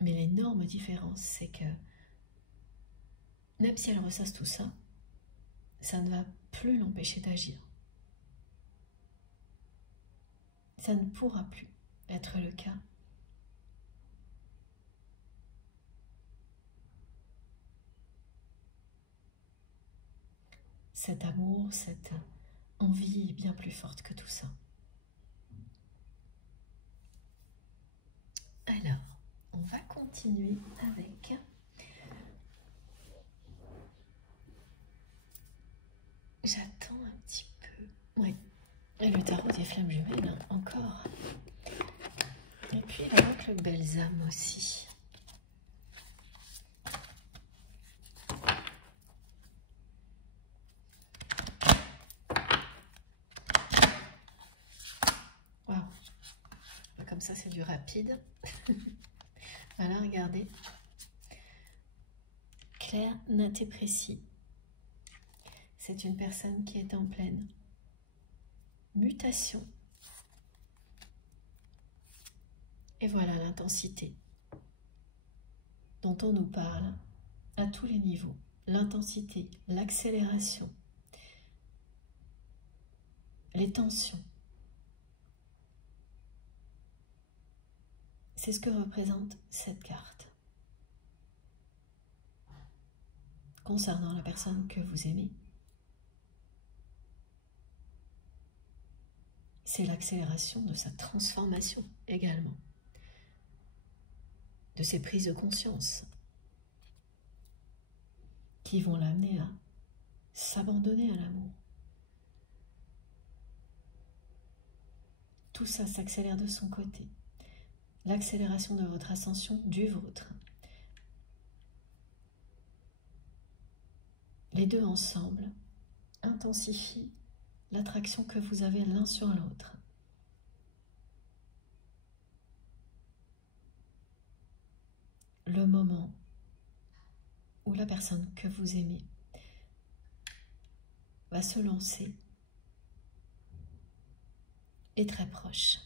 Mais l'énorme différence, c'est que même si elle ressasse tout ça, ça ne va plus l'empêcher d'agir. Ça ne pourra plus être le cas. Cet amour, cette envie est bien plus forte que tout ça. Alors, on va continuer avec j'attends un petit peu. Oui. Et le tarot des flammes jumelles, hein, encore. Et puis avec le balsame aussi. Waouh. Comme ça, c'est du rapide. Voilà, regardez. Clair, net et précis. C'est une personne qui est en pleine mutation. Et voilà l'intensité dont on nous parle à tous les niveaux. L'intensité, l'accélération, les tensions. C'est ce que représente cette carte. Concernant la personne que vous aimez, c'est l'accélération de sa transformation également, de ses prises de conscience qui vont l'amener à s'abandonner à l'amour. Tout ça s'accélère de son côté. L'accélération de votre ascension du vôtre. Les deux ensemble intensifient l'attraction que vous avez l'un sur l'autre. Le moment où la personne que vous aimez va se lancer est très proche.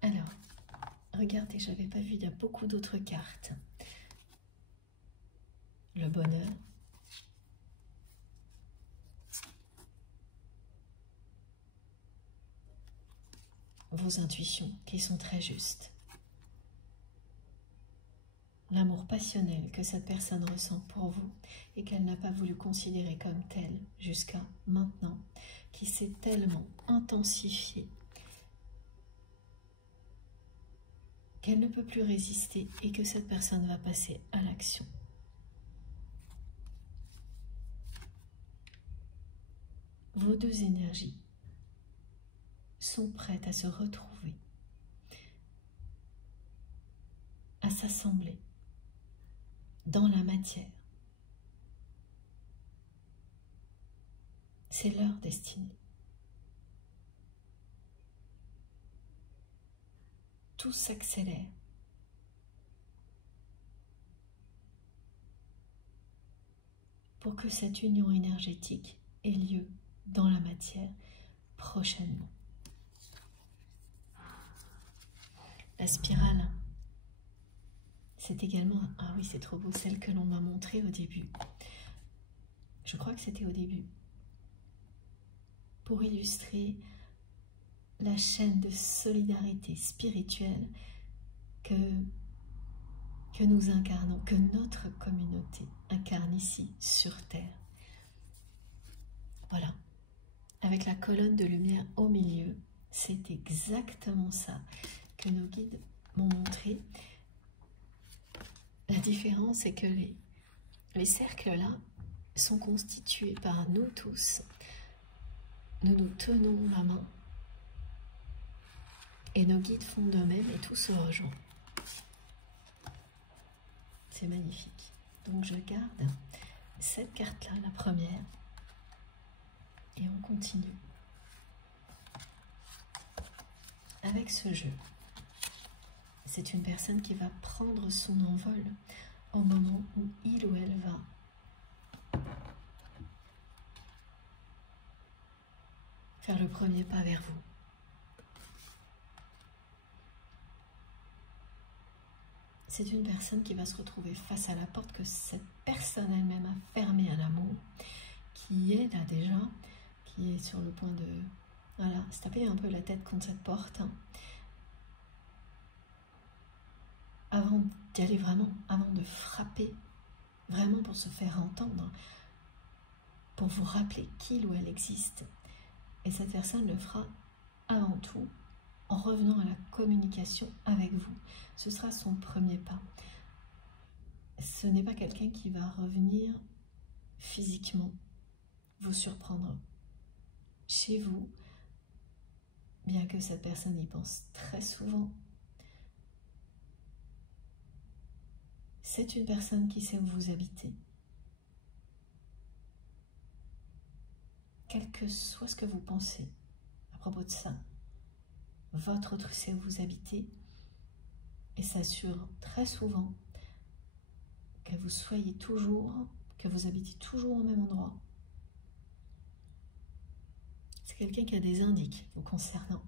Alors, regardez, je n'avais pas vu, il y a beaucoup d'autres cartes. Le bonheur. Vos intuitions qui sont très justes. L'amour passionnel que cette personne ressent pour vous et qu'elle n'a pas voulu considérer comme tel jusqu'à maintenant, qui s'est tellement intensifié qu'elle ne peut plus résister et que cette personne va passer à l'action. Vos deux énergies sont prêtes à se retrouver, à s'assembler dans la matière. C'est leur destinée. Tout s'accélère. Pour que cette union énergétique ait lieu dans la matière prochainement. La spirale, c'est également, ah oui c'est trop beau, celle que l'on m'a montrée au début. Je crois que c'était au début. Pour illustrer la chaîne de solidarité spirituelle que que nous incarnons, que notre communauté incarne ici sur Terre. Voilà, avec la colonne de lumière au milieu, c'est exactement ça que nos guides m'ont montré. La différence, c'est que les cercles-là sont constitués par nous tous. Nous nous tenons la main et nos guides font de même et tout se rejoint. C'est magnifique. Donc je garde cette carte-là, la première, et on continue avec ce jeu. C'est une personne qui va prendre son envol au moment où il ou elle va faire le premier pas vers vous. C'est une personne qui va se retrouver face à la porte que cette personne elle-même a fermée à l'amour, qui est là déjà, qui est sur le point de se taper un peu la tête contre cette porte. Avant d'y aller vraiment, avant de frapper, vraiment pour se faire entendre, pour vous rappeler qu'il ou elle existe. Et cette personne le fera avant tout en revenant à la communication avec vous. Ce sera son premier pas. Ce n'est pas quelqu'un qui va revenir physiquement vous surprendre chez vous, bien que cette personne y pense très souvent. C'est une personne qui sait où vous habitez. Quel que soit ce que vous pensez à propos de ça, votre autre sait où vous habitez et s'assure très souvent que vous soyez toujours, que vous habitez toujours au même endroit. C'est quelqu'un qui a des indices vous concernant.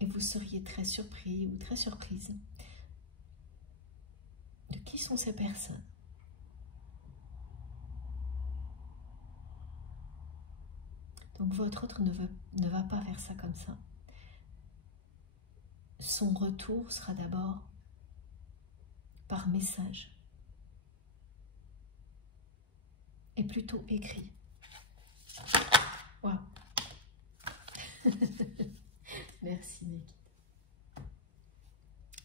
Et vous seriez très surpris ou très surprise de qui sont ces personnes. Donc votre autre ne va pas faire ça comme ça. Son retour sera d'abord par message et plutôt écrit. Waouh. Merci mes guides.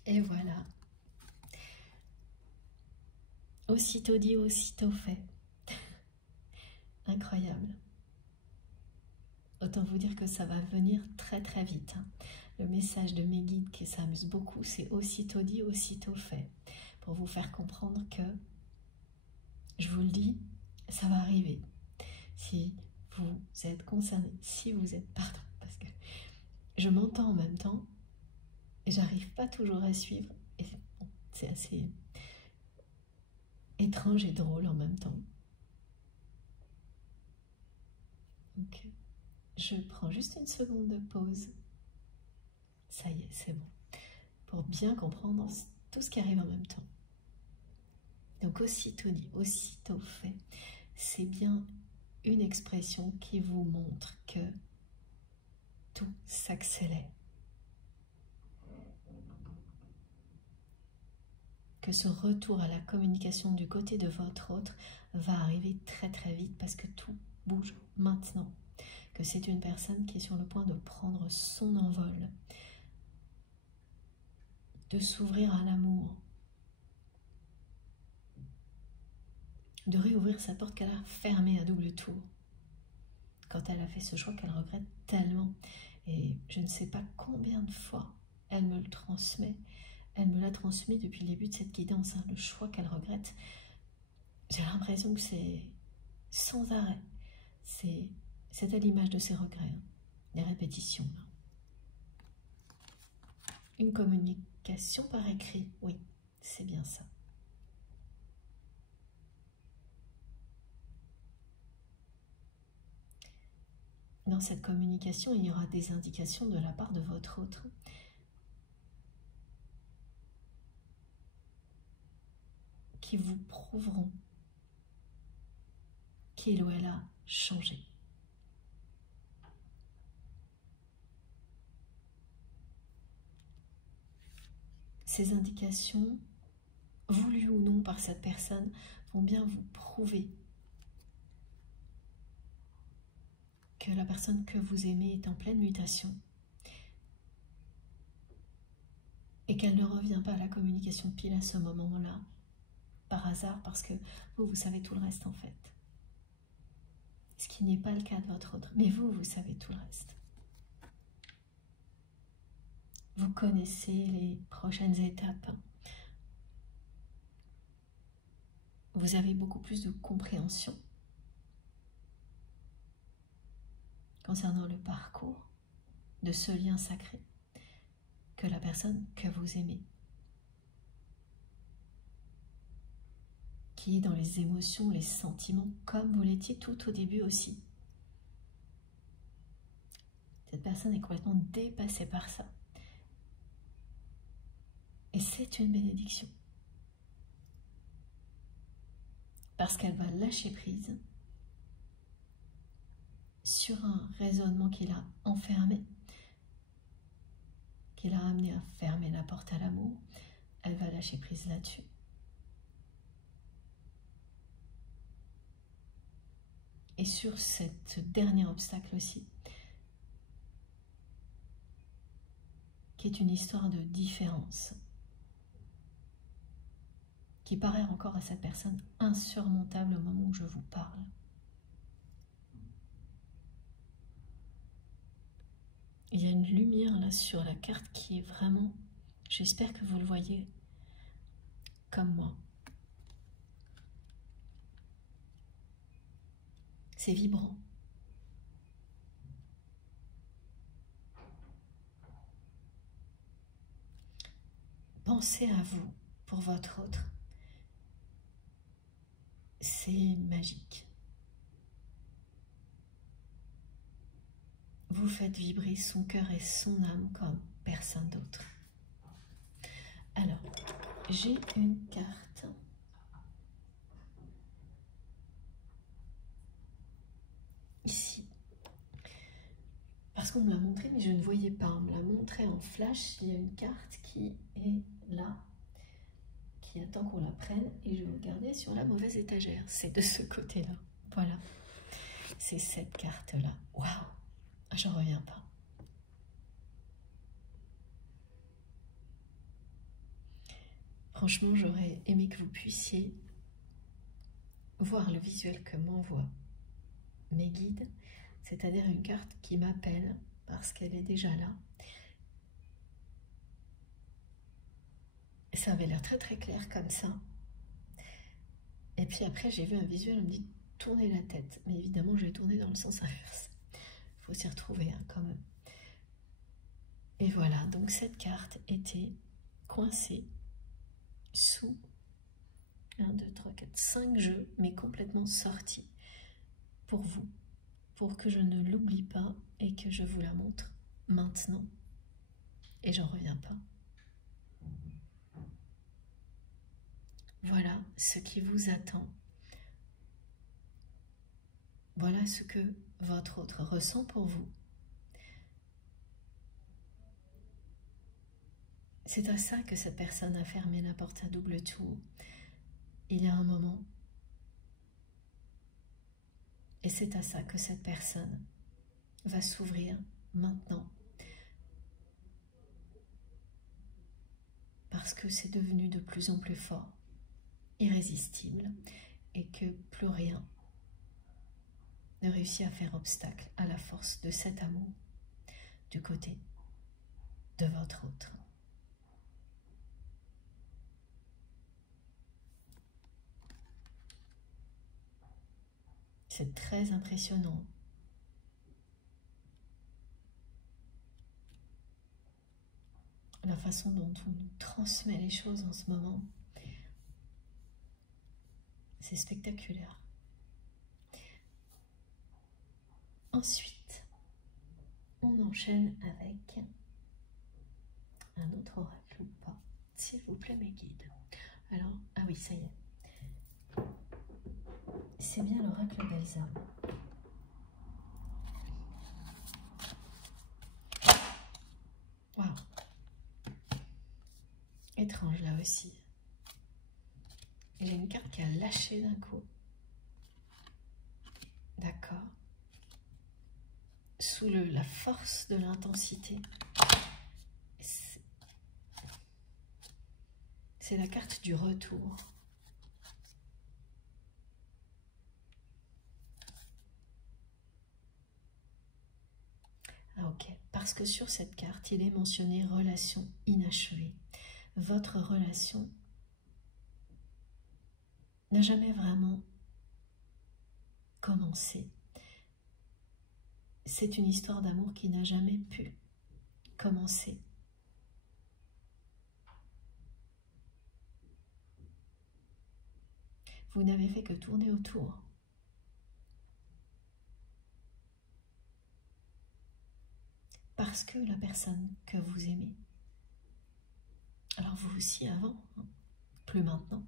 Et voilà. Aussitôt dit, aussitôt fait. Incroyable. Autant vous dire que ça va venir très très vite. Le message de mes guides qui s'amusent beaucoup, c'est aussitôt dit, aussitôt fait. Pour vous faire comprendre que, je vous le dis, ça va arriver. Si vous êtes concerné, si vous êtes, pardon, parce que je m'entends en même temps et j'arrive pas toujours à suivre. Et bon, c'est assez étrange et drôle en même temps. Donc, je prends juste une seconde de pause. Ça y est, c'est bon. Pour bien comprendre tout ce qui arrive en même temps. Donc, aussitôt dit, aussitôt fait, c'est bien une expression qui vous montre que tout s'accélère. Que ce retour à la communication du côté de votre autre va arriver très très vite parce que tout bouge maintenant. Que c'est une personne qui est sur le point de prendre son envol, de s'ouvrir à l'amour, de réouvrir sa porte qu'elle a fermée à double tour. Quand elle a fait ce choix qu'elle regrette tellement. Et je ne sais pas combien de fois elle me le transmet. Elle me l'a transmis depuis le début de cette guidance, le choix qu'elle regrette. J'ai l'impression que c'est sans arrêt. C'est à l'image de ses regrets, les répétitions. Une communication par écrit, oui, c'est bien ça. Dans cette communication, il y aura des indications de la part de votre autre. Qui vous prouveront qu'il ou elle a changé. ces indications, voulues ou non par cette personne, vont bien vous prouver que la personne que vous aimez est en pleine mutation et qu'elle ne revient pas à la communication pile à ce moment-là, par hasard, parce que vous savez tout le reste en fait. Ce qui n'est pas le cas de votre autre, mais vous savez tout le reste. Vous connaissez les prochaines étapes. Vous avez beaucoup plus de compréhension concernant le parcours de ce lien sacré que la personne que vous aimez, qui est dans les émotions, les sentiments, comme vous l'étiez tout au début aussi. Cette personne est complètement dépassée par ça. Et c'est une bénédiction. Parce qu'elle va lâcher prise sur un raisonnement qui l'a enfermé, qui l'a amené à fermer la porte à l'amour. Elle va lâcher prise là-dessus. Et sur ce dernier obstacle aussi, qui est une histoire de différence, qui paraît encore à cette personne insurmontable au moment où je vous parle. Il y a une lumière là sur la carte qui est vraiment, j'espère que vous le voyez comme moi. C'est vibrant. Pensez à vous pour votre autre. C'est magique. Vous faites vibrer son cœur et son âme comme personne d'autre. Alors, j'ai une carte. Ici. Parce qu'on me l'a montré, mais je ne voyais pas. On me l'a montré en flash. Il y a une carte qui est là, qui attend qu'on la prenne. Et je vais regarder sur la mauvaise étagère. C'est de ce côté-là. Voilà. C'est cette carte-là. Waouh! J'en reviens pas. Franchement, j'aurais aimé que vous puissiez voir le visuel que m'envoient mes guides, c'est-à-dire une carte qui m'appelle parce qu'elle est déjà là. Ça avait l'air très très clair comme ça. Et puis après, j'ai vu un visuel, on me dit tournez la tête. Mais évidemment, je vais tourner dans le sens inverse. Il faut s'y retrouver hein, quand même. Et voilà, donc cette carte était coincée sous 1, 2, 3, 4, 5 jeux, mais complètement sortis pour vous, pour que je ne l'oublie pas et que je vous la montre maintenant. Et j'en reviens pas. Voilà ce qui vous attend. Voilà ce que votre autre ressent pour vous. C'est à ça que cette personne a fermé la porte à double tour il y a un moment. Et c'est à ça que cette personne va s'ouvrir maintenant. Parce que c'est devenu de plus en plus fort, irrésistible, et que plus rien ne réussit à faire obstacle à la force de cet amour du côté de votre autre. C'est très impressionnant. La façon dont on nous transmet les choses en ce moment, c'est spectaculaire. Ensuite, on enchaîne avec un autre oracle ou pas, s'il vous plaît mes guides. Alors, ah oui, ça y est. C'est bien l'oracle Balsam. Waouh! fois-ci. Il y a une carte qui a lâché d'un coup. D'accord. Sous la force de l'intensité. C'est la carte du retour. Ah ok, parce que sur cette carte, il est mentionné relation inachevée. Votre relation n'a jamais vraiment commencé. C'est une histoire d'amour qui n'a jamais pu commencer. Vous n'avez fait que tourner autour. Parce que la personne que vous aimez, alors vous aussi avant, hein, plus maintenant,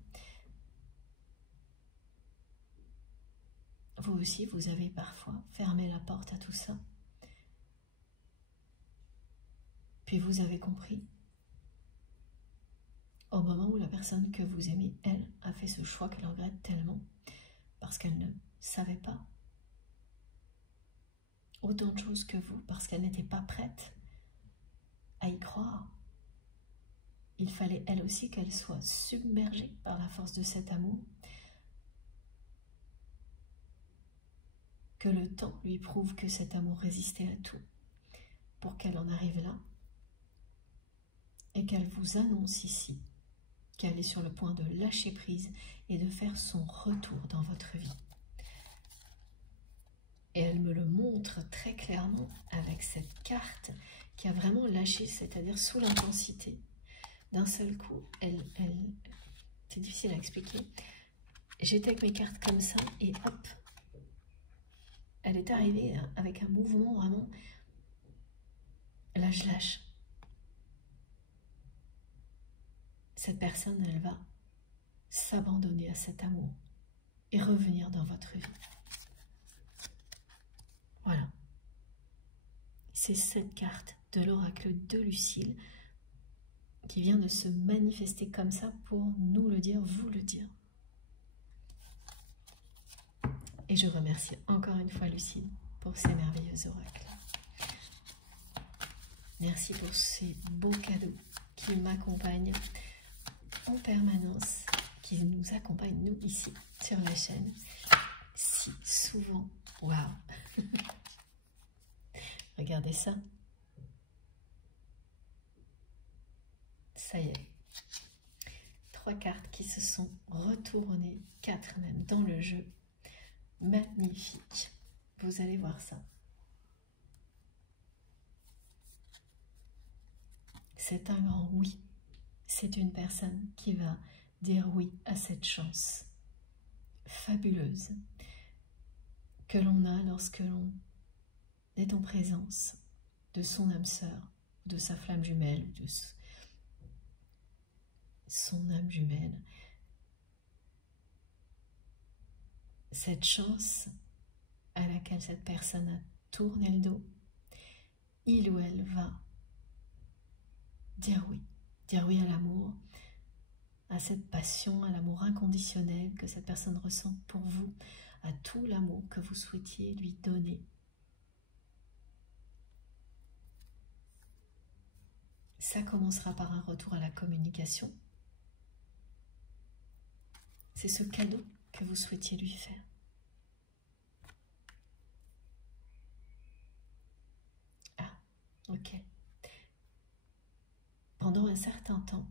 vous aussi vous avez parfois fermé la porte à tout ça. Puis vous avez compris, au moment où la personne que vous aimez, elle, a fait ce choix qu'elle regrette tellement, parce qu'elle ne savait pas autant de choses que vous, parce qu'elle n'était pas prête à y croire. Il fallait elle aussi qu'elle soit submergée par la force de cet amour, que le temps lui prouve que cet amour résistait à tout, pour qu'elle en arrive là, et qu'elle vous annonce ici qu'elle est sur le point de lâcher prise et de faire son retour dans votre vie. Et elle me le montre très clairement avec cette carte qui a vraiment lâché, c'est-à-dire sous l'intensité. D'un seul coup, c'est difficile à expliquer. J'étais avec mes cartes comme ça et hop, elle est arrivée avec un mouvement vraiment, là je lâche. Cette personne, elle va s'abandonner à cet amour et revenir dans votre vie. Voilà. C'est cette carte de l'oracle de Lucile qui vient de se manifester comme ça pour nous le dire, vous le dire. Et je remercie encore une fois Lucile pour ces merveilleux oracles. Merci pour ces beaux cadeaux qui m'accompagnent en permanence, qui nous accompagnent, nous, ici, sur la chaîne, si souvent. Waouh! Regardez ça. Ça y est. 3 cartes qui se sont retournées, 4 même, dans le jeu. Magnifique. Vous allez voir ça. C'est un grand oui. C'est une personne qui va dire oui à cette chance fabuleuse que l'on a lorsque l'on est en présence de son âme sœur, de sa flamme jumelle, de son âme jumelle. Cette chance à laquelle cette personne a tourné le dos, il ou elle va dire oui à l'amour, à cette passion, à l'amour inconditionnel que cette personne ressent pour vous, à tout l'amour que vous souhaitiez lui donner. Ça commencera par un retour à la communication. C'est ce cadeau que vous souhaitiez lui faire. Ah, ok. Pendant un certain temps,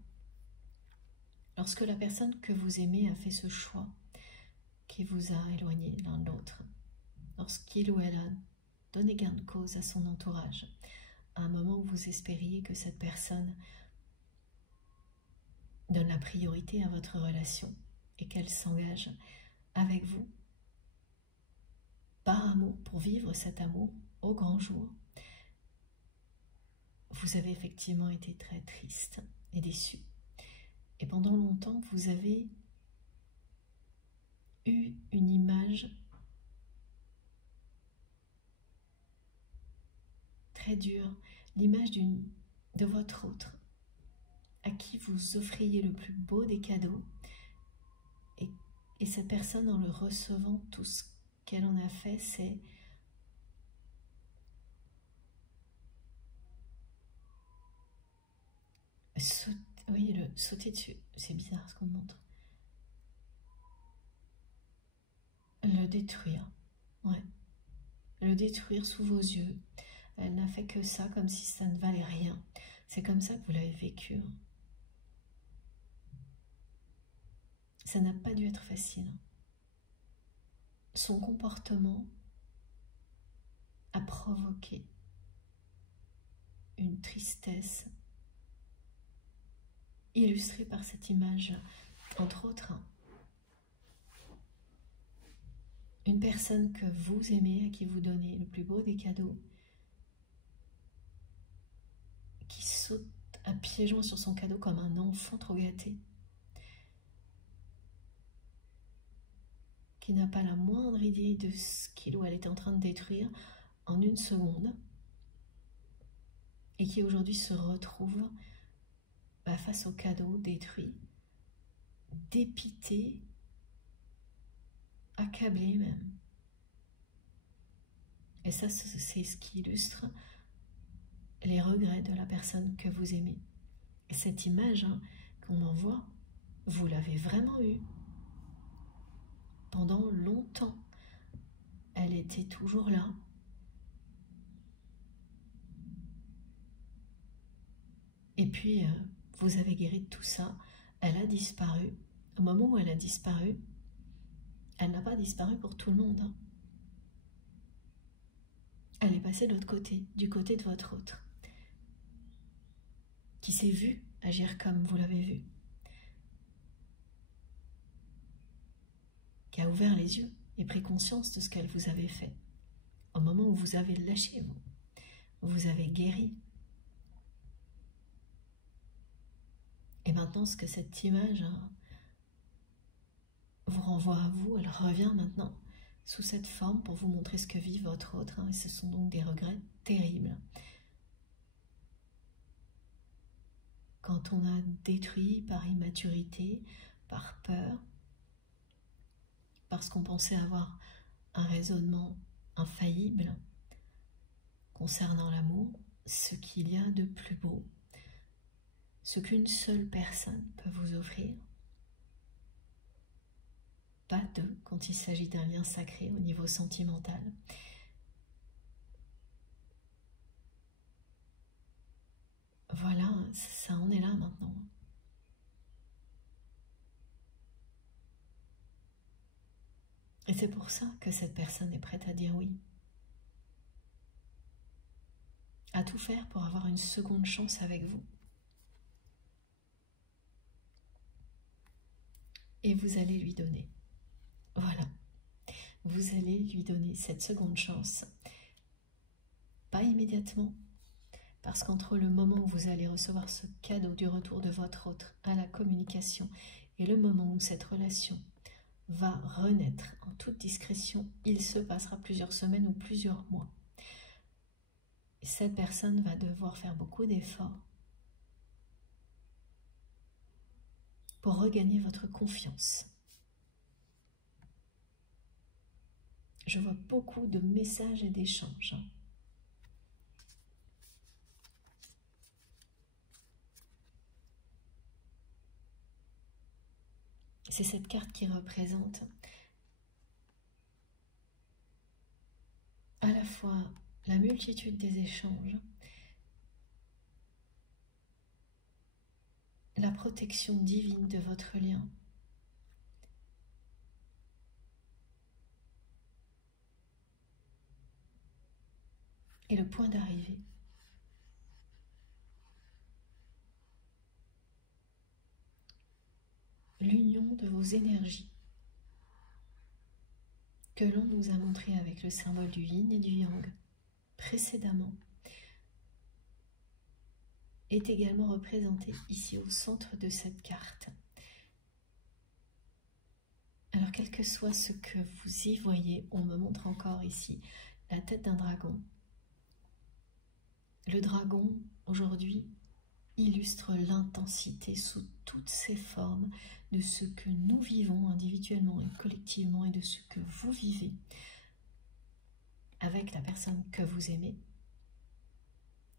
lorsque la personne que vous aimez a fait ce choix qui vous a éloigné l'un de l'autre, lorsqu'il ou elle a donné gain de cause à son entourage, à un moment où vous espériez que cette personne donne la priorité à votre relation et qu'elle s'engage avec vous par amour pour vivre cet amour au grand jour, vous avez effectivement été très triste et déçu. Et pendant longtemps, vous avez eu une image très dure, l'image de votre autre, à qui vous offriez le plus beau des cadeaux, et cette personne, en le recevant, tout ce qu'elle en a fait, c'est sauter dessus. C'est bizarre ce qu'on montre. Le détruire. Ouais. Le détruire sous vos yeux. Elle n'a fait que ça, comme si ça ne valait rien. C'est comme ça que vous l'avez vécu. Ça n'a pas dû être facile. Son comportement a provoqué une tristesse illustrée par cette image, entre autres. Une personne que vous aimez, à qui vous donnez le plus beau des cadeaux, qui saute à pieds joints sur son cadeau comme un enfant trop gâté, qui n'a pas la moindre idée de ce qu'il ou elle est en train de détruire en une seconde, et qui aujourd'hui se retrouve face au cadeau détruit, dépité, accablé même. Et ça, c'est ce qui illustre les regrets de la personne que vous aimez. Et cette image qu'on envoie, vous l'avez vraiment eue. Pendant longtemps, elle était toujours là. Et puis, vous avez guéri de tout ça. Elle a disparu. Au moment où elle a disparu, elle n'a pas disparu pour tout le monde. Elle est passée de l'autre côté, du côté de votre autre, qui s'est vu agir comme vous l'avez vu, qui a ouvert les yeux et pris conscience de ce qu'elle vous avait fait. Au moment où vous avez lâché, vous avez guéri. Et maintenant, ce que cette image vous renvoie à vous, elle revient maintenant sous cette forme pour vous montrer ce que vit votre autre. Et ce sont donc des regrets terribles. Quand on a détruit par immaturité, par peur, parce qu'on pensait avoir un raisonnement infaillible concernant l'amour, ce qu'il y a de plus beau, ce qu'une seule personne peut vous offrir, pas deux quand il s'agit d'un lien sacré au niveau sentimental. Voilà, ça en est là maintenant. Et c'est pour ça que cette personne est prête à dire oui. À tout faire pour avoir une seconde chance avec vous. Et vous allez lui donner. Voilà. Vous allez lui donner cette seconde chance. Pas immédiatement. Parce qu'entre le moment où vous allez recevoir ce cadeau du retour de votre autre à la communication et le moment où cette relation va renaître en toute discrétion, il se passera plusieurs semaines ou plusieurs mois. Et cette personne va devoir faire beaucoup d'efforts pour regagner votre confiance. Je vois beaucoup de messages et d'échanges. C'est cette carte qui représente à la fois la multitude des échanges, la protection divine de votre lien, et le point d'arrivée. L'union de vos énergies que l'on nous a montré avec le symbole du yin et du yang précédemment est également représenté ici au centre de cette carte. Alors quel que soit ce que vous y voyez, on me montre encore ici la tête d'un dragon. Le dragon, aujourd'hui, illustre l'intensité sous toutes ses formes de ce que nous vivons individuellement et collectivement et de ce que vous vivez avec la personne que vous aimez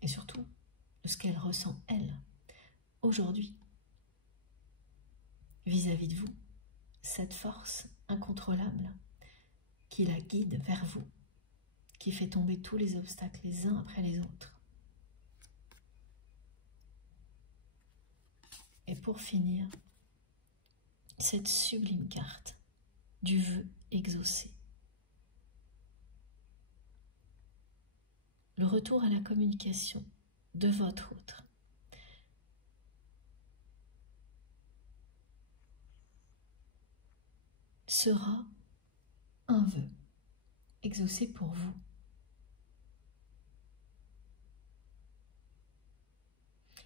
et surtout de ce qu'elle ressent elle aujourd'hui vis-à-vis de vous, cette force incontrôlable qui la guide vers vous, qui fait tomber tous les obstacles les uns après les autres. Et pour finir, cette sublime carte du vœu exaucé. Le retour à la communication de votre autre. Sera un vœu exaucé pour vous.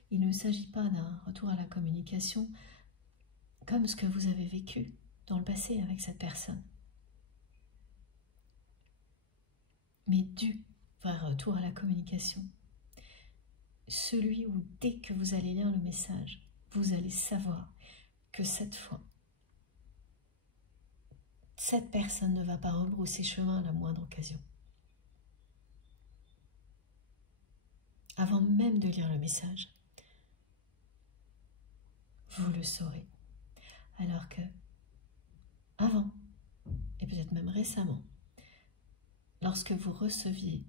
Il ne s'agit pas d'un retour à la communication comme ce que vous avez vécu dans le passé avec cette personne, mais du vrai retour à la communication. Celui où dès que vous allez lire le message, vous allez savoir que cette fois, cette personne ne va pas rebrousser chemin à la moindre occasion. Avant même de lire le message, vous le saurez. Alors que, avant, et peut-être même récemment, lorsque vous receviez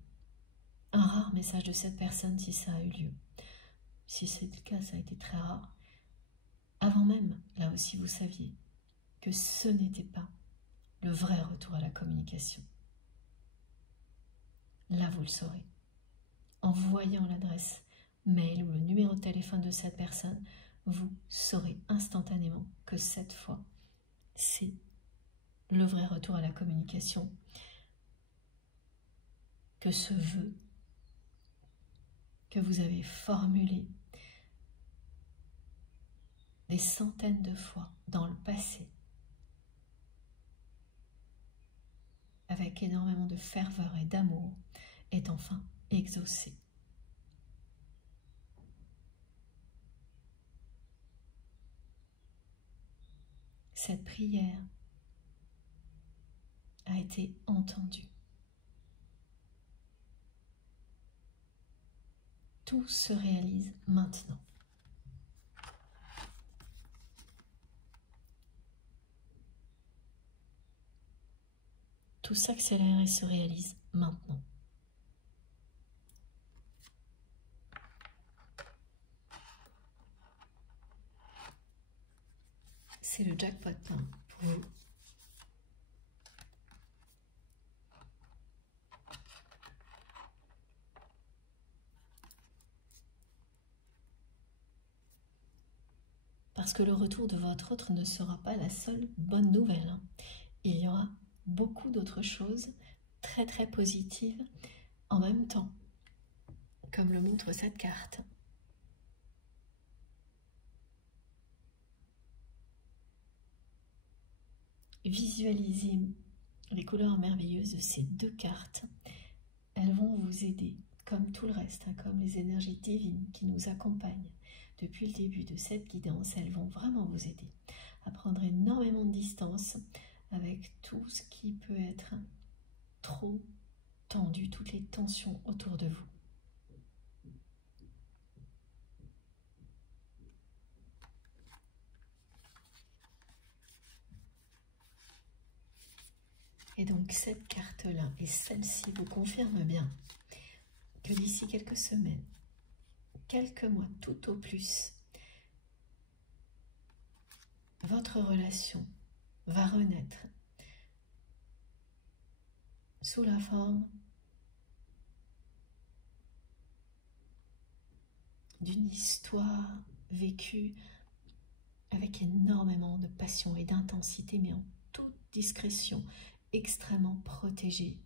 un rare message de cette personne, si ça a eu lieu, si c'est le cas, ça a été très rare, avant même, là aussi vous saviez que ce n'était pas le vrai retour à la communication. Là vous le saurez. En voyant l'adresse mail ou le numéro de téléphone de cette personne, vous saurez instantanément que cette fois, c'est le vrai retour à la communication, que ce vœu que vous avez formulé des centaines de fois dans le passé, avec énormément de ferveur et d'amour, est enfin exaucé. Cette prière a été entendue. Tout se réalise maintenant. Tout s'accélère et se réalise maintenant. C'est le jackpot pour vous. Parce que le retour de votre autre ne sera pas la seule bonne nouvelle. Il y aura beaucoup d'autres choses très très positives en même temps, comme le montre cette carte. Visualisez les couleurs merveilleuses de ces deux cartes. Elles vont vous aider, comme tout le reste, comme les énergies divines qui nous accompagnent depuis le début de cette guidance. Elles vont vraiment vous aider à prendre énormément de distance avec tout ce qui peut être trop tendu, toutes les tensions autour de vous. Et donc cette carte-là et celle-ci vous confirment bien que d'ici quelques semaines, quelques mois tout au plus, votre relation va renaître sous la forme d'une histoire vécue avec énormément de passion et d'intensité, mais en toute discrétion, extrêmement protégée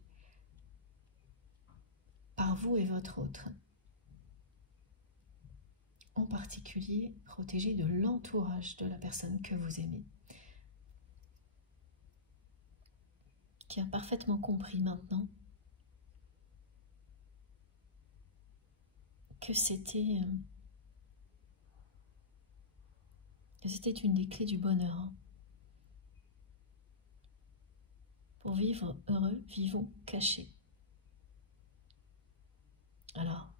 par vous et votre autre. En particulier, protégée de l'entourage de la personne que vous aimez, qui a parfaitement compris maintenant que c'était C'était une des clés du bonheur. Hein. Pour vivre heureux, vivons cachés. Alors,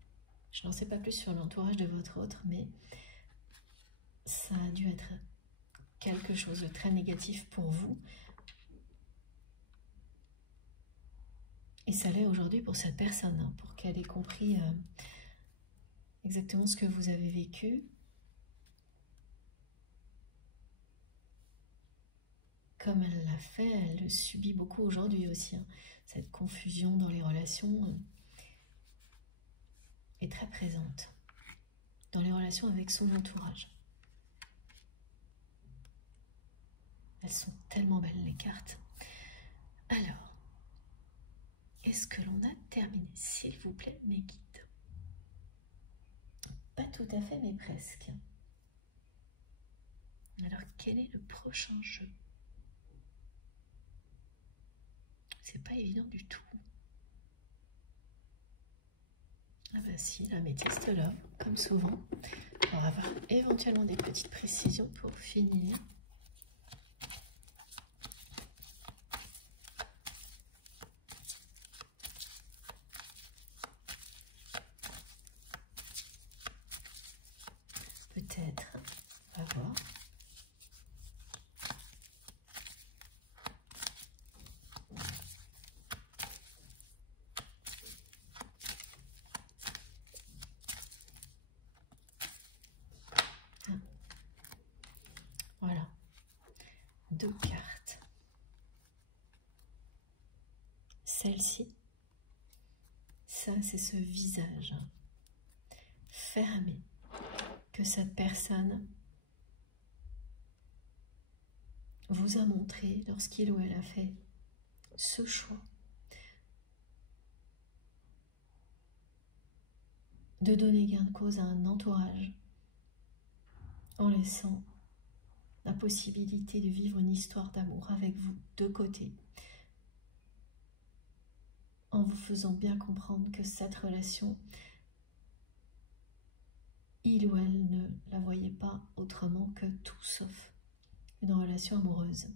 je n'en sais pas plus sur l'entourage de votre autre, mais ça a dû être quelque chose de très négatif pour vous. Et ça l'est aujourd'hui pour cette personne, hein, pour qu'elle ait compris exactement ce que vous avez vécu. Comme elle l'a fait, elle le subit beaucoup aujourd'hui aussi. Hein. Cette confusion dans les relations est très présente. Dans les relations avec son entourage. Elles sont tellement belles les cartes. Alors, est-ce que l'on a terminé? S'il vous plaît, mes guides. Pas tout à fait, mais presque. Alors, quel est le prochain jeu? C'est pas évident du tout. Ah bah si, l'améthyste là, comme souvent. On va avoir éventuellement des petites précisions pour finir. Peut-être, on va voir. Voilà, 2 cartes. Celle-ci, ça c'est ce visage fermé que cette personne vous a montré lorsqu'il ou elle a fait ce choix de donner gain de cause à un entourage en laissant la possibilité de vivre une histoire d'amour avec vous de côté, en vous faisant bien comprendre que cette relation, il ou elle ne la voyait pas autrement que tout sauf une relation amoureuse.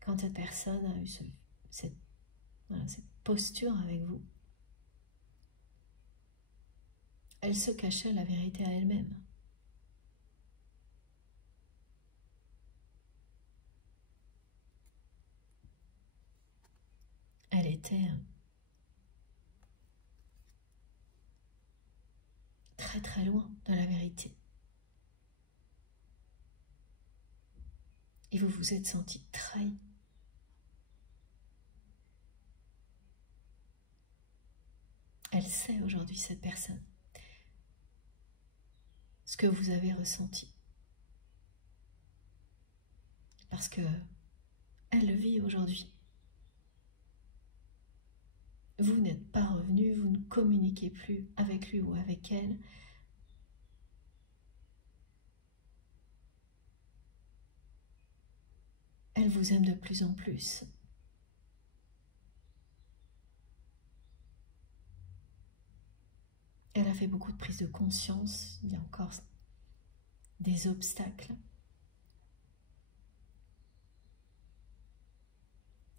Quand cette personne a eu cette posture avec vous, elle se cachait la vérité à elle-même. Elle était très très loin de la vérité. Et vous vous êtes senti trahi. Elle sait aujourd'hui, cette personne, ce que vous avez ressenti. Parce que elle le vit aujourd'hui. Vous n'êtes pas revenu, vous ne communiquez plus avec lui ou avec elle. Elle vous aime de plus en plus. Elle a fait beaucoup de prises de conscience. Il y a encore des obstacles.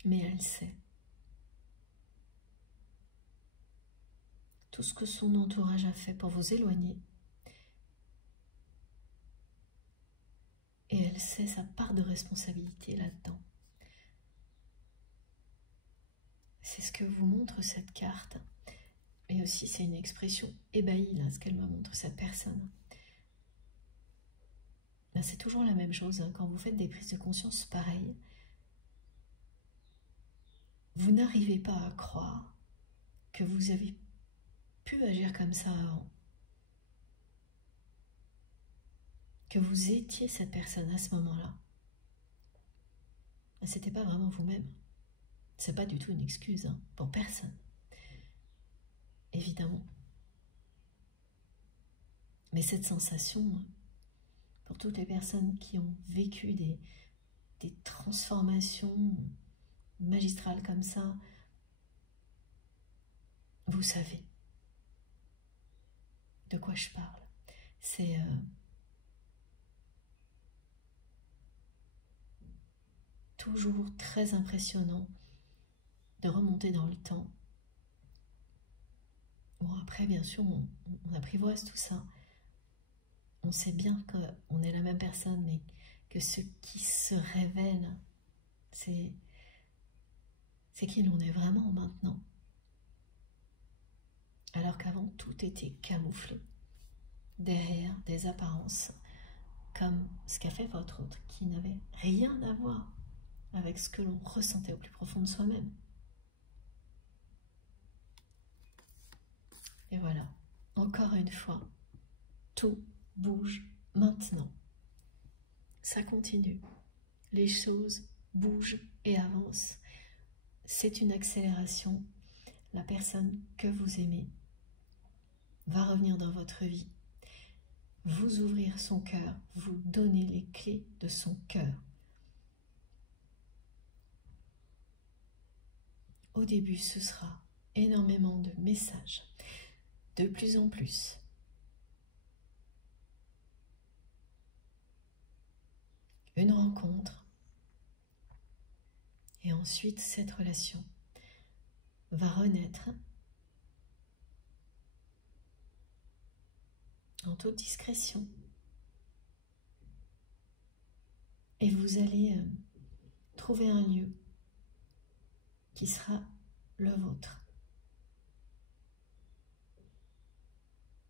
Mais elle sait. Tout ce que son entourage a fait pour vous éloigner. Et elle sait sa part de responsabilité là-dedans. C'est ce que vous montre cette carte. Et aussi, c'est une expression ébahie, là, ce qu'elle me montre, cette personne. Ben, c'est toujours la même chose, hein, quand vous faites des prises de conscience pareilles. Vous n'arrivez pas à croire que vous avez pu agir comme ça avant. Que vous étiez cette personne à ce moment-là. Ben, c'était pas vraiment vous-même. C'est pas du tout une excuse, hein, pour personne. Évidemment. Mais cette sensation, pour toutes les personnes qui ont vécu des transformations magistrales comme ça, vous savez de quoi je parle. C'est toujours très impressionnant de remonter dans le temps. Bon, après, bien sûr, on apprivoise tout ça. On sait bien qu'on est la même personne, mais que ce qui se révèle, c'est qui l'on est vraiment maintenant. Alors qu'avant, tout était camouflé derrière des apparences, comme ce qu'a fait votre autre, qui n'avait rien à voir avec ce que l'on ressentait au plus profond de soi-même. Et voilà, encore une fois, tout bouge maintenant. Ça continue. Les choses bougent et avancent. C'est une accélération. La personne que vous aimez va revenir dans votre vie, vous ouvrir son cœur, vous donner les clés de son cœur. Au début, ce sera énormément de messages, de plus en plus. Une rencontre, et ensuite cette relation va renaître en toute discrétion. Et vous allez trouver un lieu qui sera le vôtre.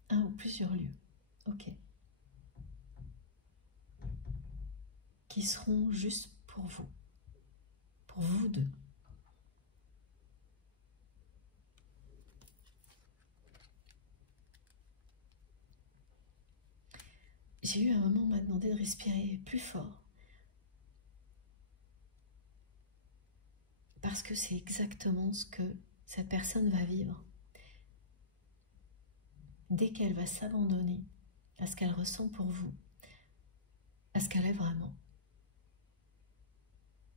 Un ou plusieurs lieux, ok. Qui seront juste pour vous deux. J'ai eu un moment, on m'a demandé de respirer plus fort. Parce que c'est exactement ce que cette personne va vivre. Dès qu'elle va s'abandonner à ce qu'elle ressent pour vous, à ce qu'elle est vraiment.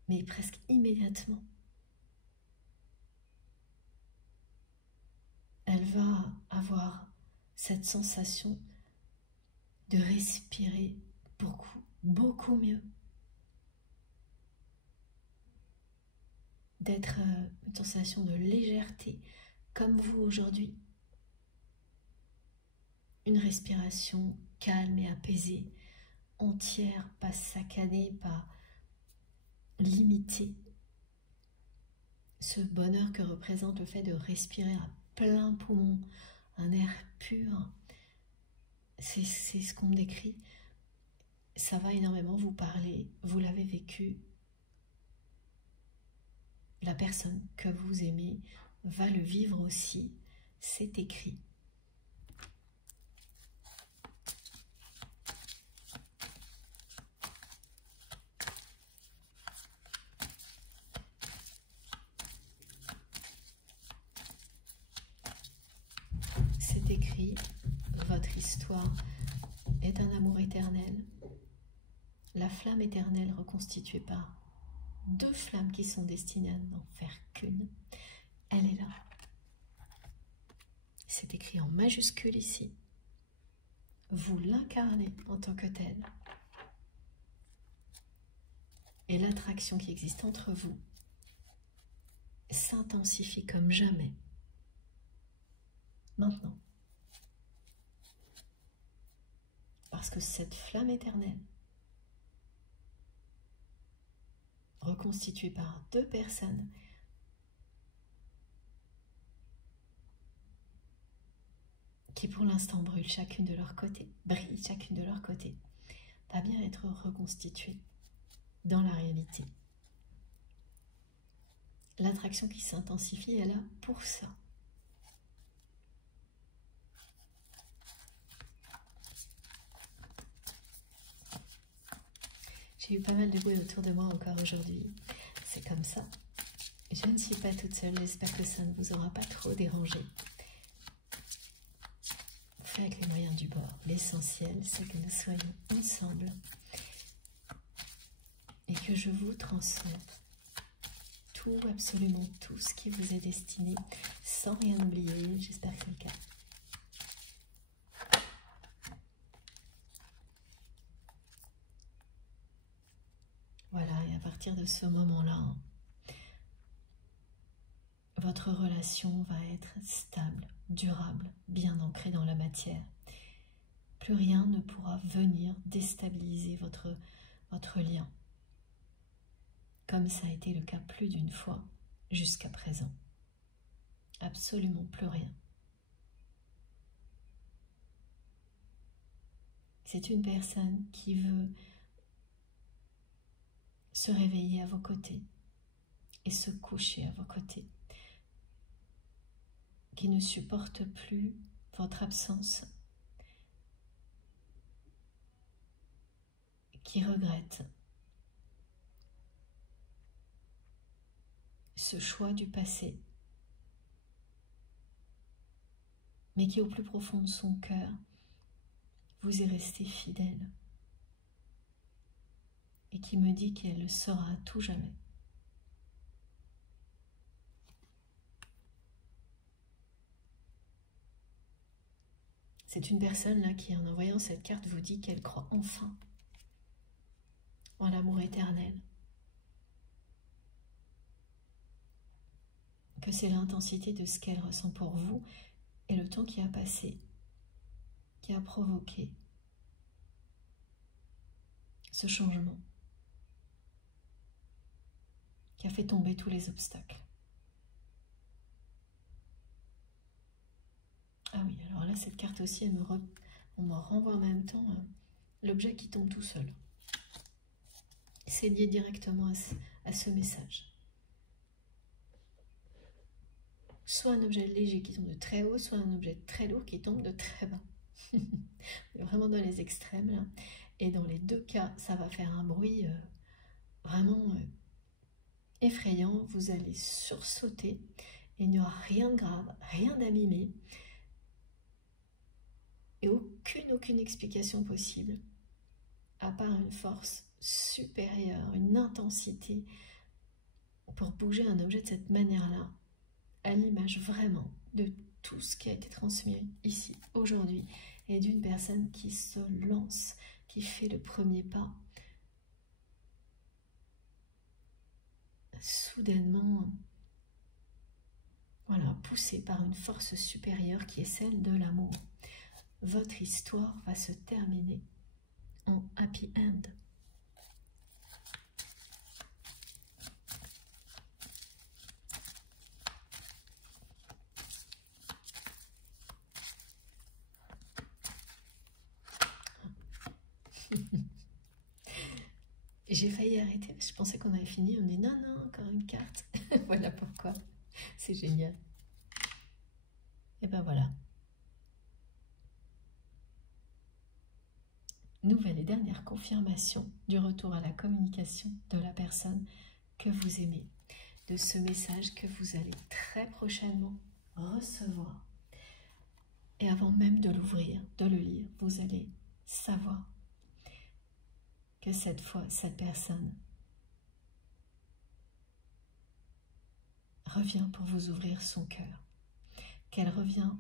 Mais presque immédiatement, elle va avoir cette sensation de respirer beaucoup mieux. D'être une sensation de légèreté, comme vous aujourd'hui. Une respiration calme et apaisée, entière, pas saccadée, pas limitée. Ce bonheur que représente le fait de respirer à plein poumon, un air pur, c'est ce qu'on me décrit. Ça va énormément vous parler, vous l'avez vécu. La personne que vous aimez va le vivre aussi, c'est écrit. C'est écrit, votre histoire est un amour éternel. La flamme éternelle reconstituée par deux flammes qui sont destinées à n'en faire qu'une, elle est là. C'est écrit en majuscule ici. Vous l'incarnez en tant que tel. Et l'attraction qui existe entre vous s'intensifie comme jamais. Maintenant. Parce que cette flamme éternelle, reconstituée par deux personnes, qui pour l'instant brûlent chacune de leur côté, brillent chacune de leur côté, va bien être reconstituée dans la réalité. L'attraction qui s'intensifie est là pour ça. J'ai eu pas mal de bruit autour de moi encore aujourd'hui. C'est comme ça. Je ne suis pas toute seule. J'espère que ça ne vous aura pas trop dérangé. Fait avec les moyens du bord. L'essentiel, c'est que nous soyons ensemble et que je vous transmette tout, absolument tout ce qui vous est destiné, sans rien oublier. J'espère que c'est le cas. Voilà, et à partir de ce moment-là, votre relation va être stable, durable, bien ancrée dans la matière. Plus rien ne pourra venir déstabiliser votre lien, comme ça a été le cas plus d'une fois jusqu'à présent. Absolument plus rien. C'est une personne qui veut se réveiller à vos côtés et se coucher à vos côtés, qui ne supporte plus votre absence, qui regrette ce choix du passé, mais qui au plus profond de son cœur vous est resté fidèle et qui me dit qu'elle le sera à tout jamais. C'est une personne là qui, en envoyant cette carte, vous dit qu'elle croit enfin en l'amour éternel, que c'est l'intensité de ce qu'elle ressent pour vous et le temps qui a passé, qui a provoqué ce changement, qui a fait tomber tous les obstacles. Ah oui, alors là, cette carte aussi, on me renvoie en même temps l'objet qui tombe tout seul. C'est lié directement à ce message. Soit un objet léger qui tombe de très haut, soit un objet très lourd qui tombe de très bas. Vraiment dans les extrêmes là. Et dans les deux cas, ça va faire un bruit vraiment effrayant. Vous allez sursauter et il n'y aura rien de grave, rien d'abîmé et aucune explication possible à part une force supérieure, une intensité pour bouger un objet de cette manière-là, à l'image vraiment de tout ce qui a été transmis ici aujourd'hui et d'une personne qui se lance, qui fait le premier pas, soudainement, voilà, poussée par une force supérieure qui est celle de l'amour. Votre histoire va se terminer en happy end. J'ai failli arrêter parce que je pensais qu'on avait fini. On dit non, encore une carte. Voilà pourquoi. C'est génial. Et ben voilà. Nouvelle et dernière confirmation du retour à la communication de la personne que vous aimez. De ce message que vous allez très prochainement recevoir. Et avant même de l'ouvrir, de le lire, vous allez savoir que cette fois, cette personne revient pour vous ouvrir son cœur, qu'elle revient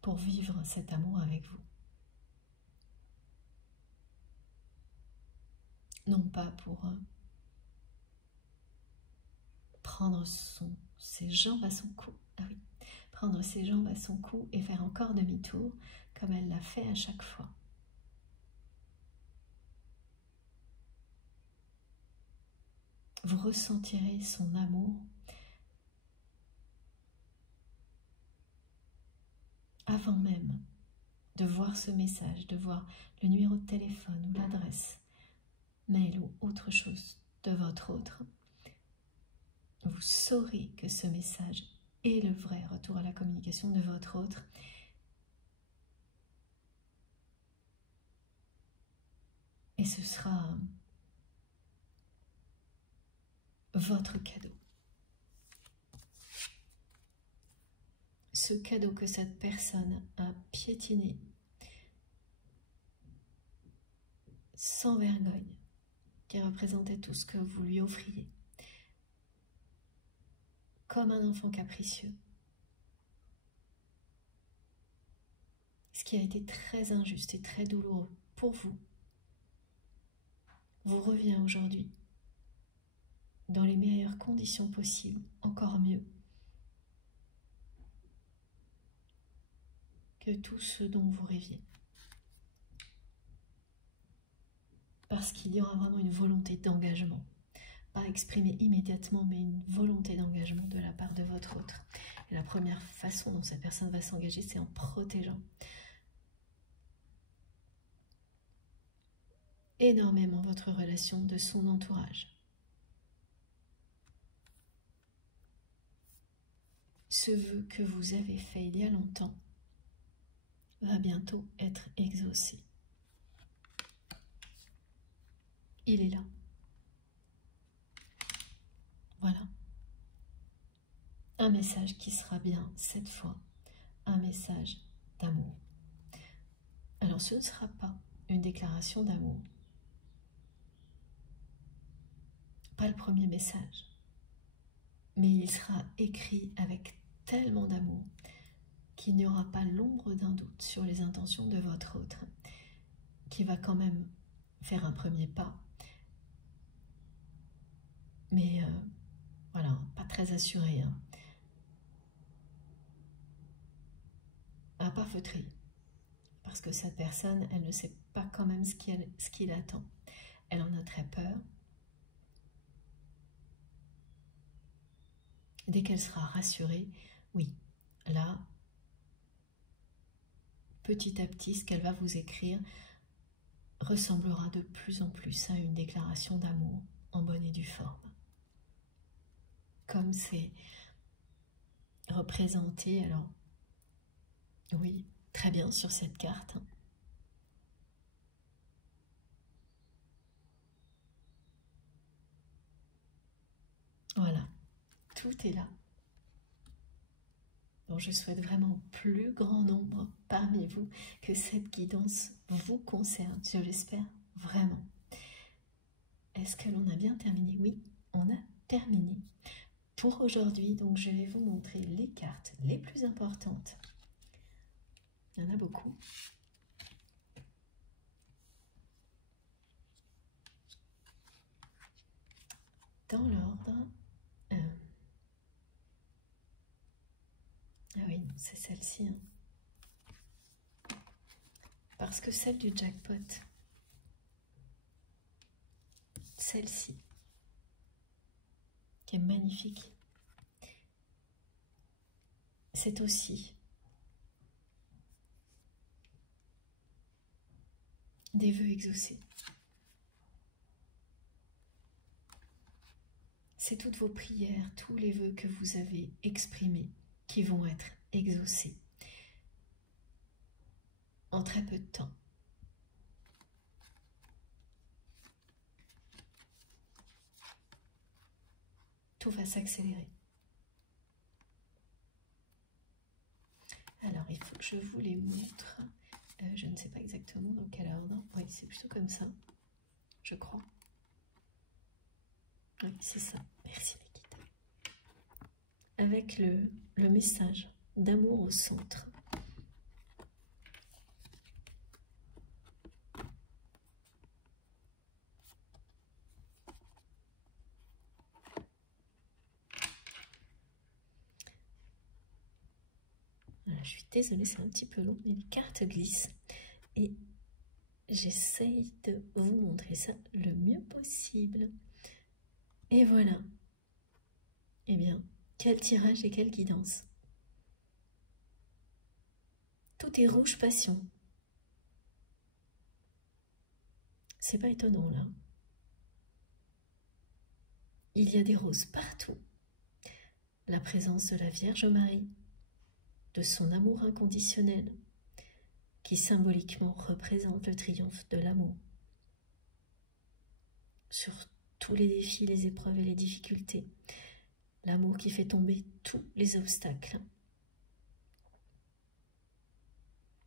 pour vivre cet amour avec vous. Non pas pour prendre ses jambes à son cou, ah oui, prendre ses jambes à son cou et faire encore demi-tour comme elle l'a fait à chaque fois. Vous ressentirez son amour avant même de voir ce message, de voir le numéro de téléphone ou l'adresse mail ou autre chose de votre autre. Vous saurez que ce message est le vrai retour à la communication de votre autre. Et ce sera votre cadeau. Ce cadeau que cette personne a piétiné sans vergogne, qui représentait tout ce que vous lui offriez, comme un enfant capricieux. Ce qui a été très injuste et très douloureux pour vous revient aujourd'hui dans les meilleures conditions possibles, encore mieux que tout ce dont vous rêviez. Parce qu'il y aura vraiment une volonté d'engagement, pas exprimée immédiatement, mais une volonté d'engagement de la part de votre autre. Et la première façon dont cette personne va s'engager, c'est en protégeant énormément votre relation de son entourage. Ce vœu que vous avez fait il y a longtemps va bientôt être exaucé. Il est là. Voilà. Un message qui sera bien, cette fois, un message d'amour. Alors ce ne sera pas une déclaration d'amour. Pas le premier message. Mais il sera écrit avec tellement d'amour qu'il n'y aura pas l'ombre d'un doute sur les intentions de votre autre, qui va quand même faire un premier pas. Mais voilà, pas très assuré. À pas feutrer. Parce que cette personne, elle ne sait pas quand même ce qu'il attend. Elle en a très peur. Dès qu'elle sera rassurée, oui, là, petit à petit, ce qu'elle va vous écrire ressemblera de plus en plus à une déclaration d'amour en bonne et due forme. Comme c'est représenté, alors, oui, très bien sur cette carte. Voilà, tout est là. Donc je souhaite vraiment au plus grand nombre parmi vous que cette guidance vous concerne, je l'espère vraiment. Est-ce que l'on a bien terminé? Oui, on a terminé pour aujourd'hui. Donc je vais vous montrer les cartes les plus importantes. Il y en a beaucoup. Dans l'ordre. Ah oui, c'est celle-ci. Parce que celle du jackpot, celle-ci, qui est magnifique, c'est aussi des vœux exaucés. C'est toutes vos prières, tous les vœux que vous avez exprimés qui vont être exaucés en très peu de temps. Tout va s'accélérer. Alors, il faut que je vous les montre. Je ne sais pas exactement dans quel ordre. Oui, c'est plutôt comme ça, je crois. Oui, c'est ça. Merci, les guides. Avec le message d'amour au centre. Voilà, je suis désolée, c'est un petit peu long, mais les cartes glissent. Et j'essaye de vous montrer ça le mieux possible. Et voilà. Eh bien, quel tirage et quelle guidance. Tout est rouge passion. C'est pas étonnant là. Il y a des roses partout. La présence de la Vierge Marie, de son amour inconditionnel, qui symboliquement représente le triomphe de l'amour. Sur tous les défis, les épreuves et les difficultés, l'amour qui fait tomber tous les obstacles.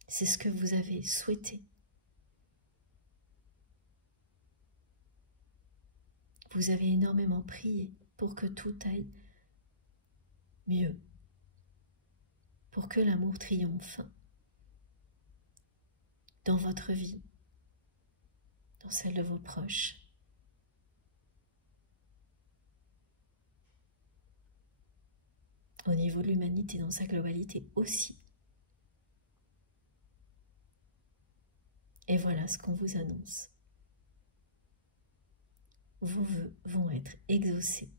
C'est ce que vous avez souhaité. Vous avez énormément prié pour que tout aille mieux, pour que l'amour triomphe. dans votre vie, dans celle de vos proches. Au niveau de l'humanité dans sa globalité aussi. Et voilà ce qu'on vous annonce. Vos vœux vont être exaucés.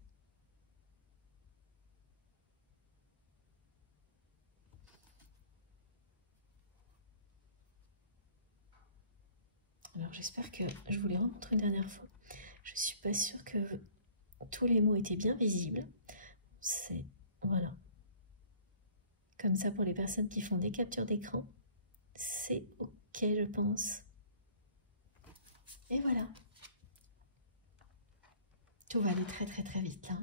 Alors j'espère que je vous les remontre une dernière fois. Je ne suis pas sûre que tous les mots étaient bien visibles. C'est, voilà. Comme ça pour les personnes qui font des captures d'écran, c'est ok je pense. Et voilà. Tout va aller très très très vite là.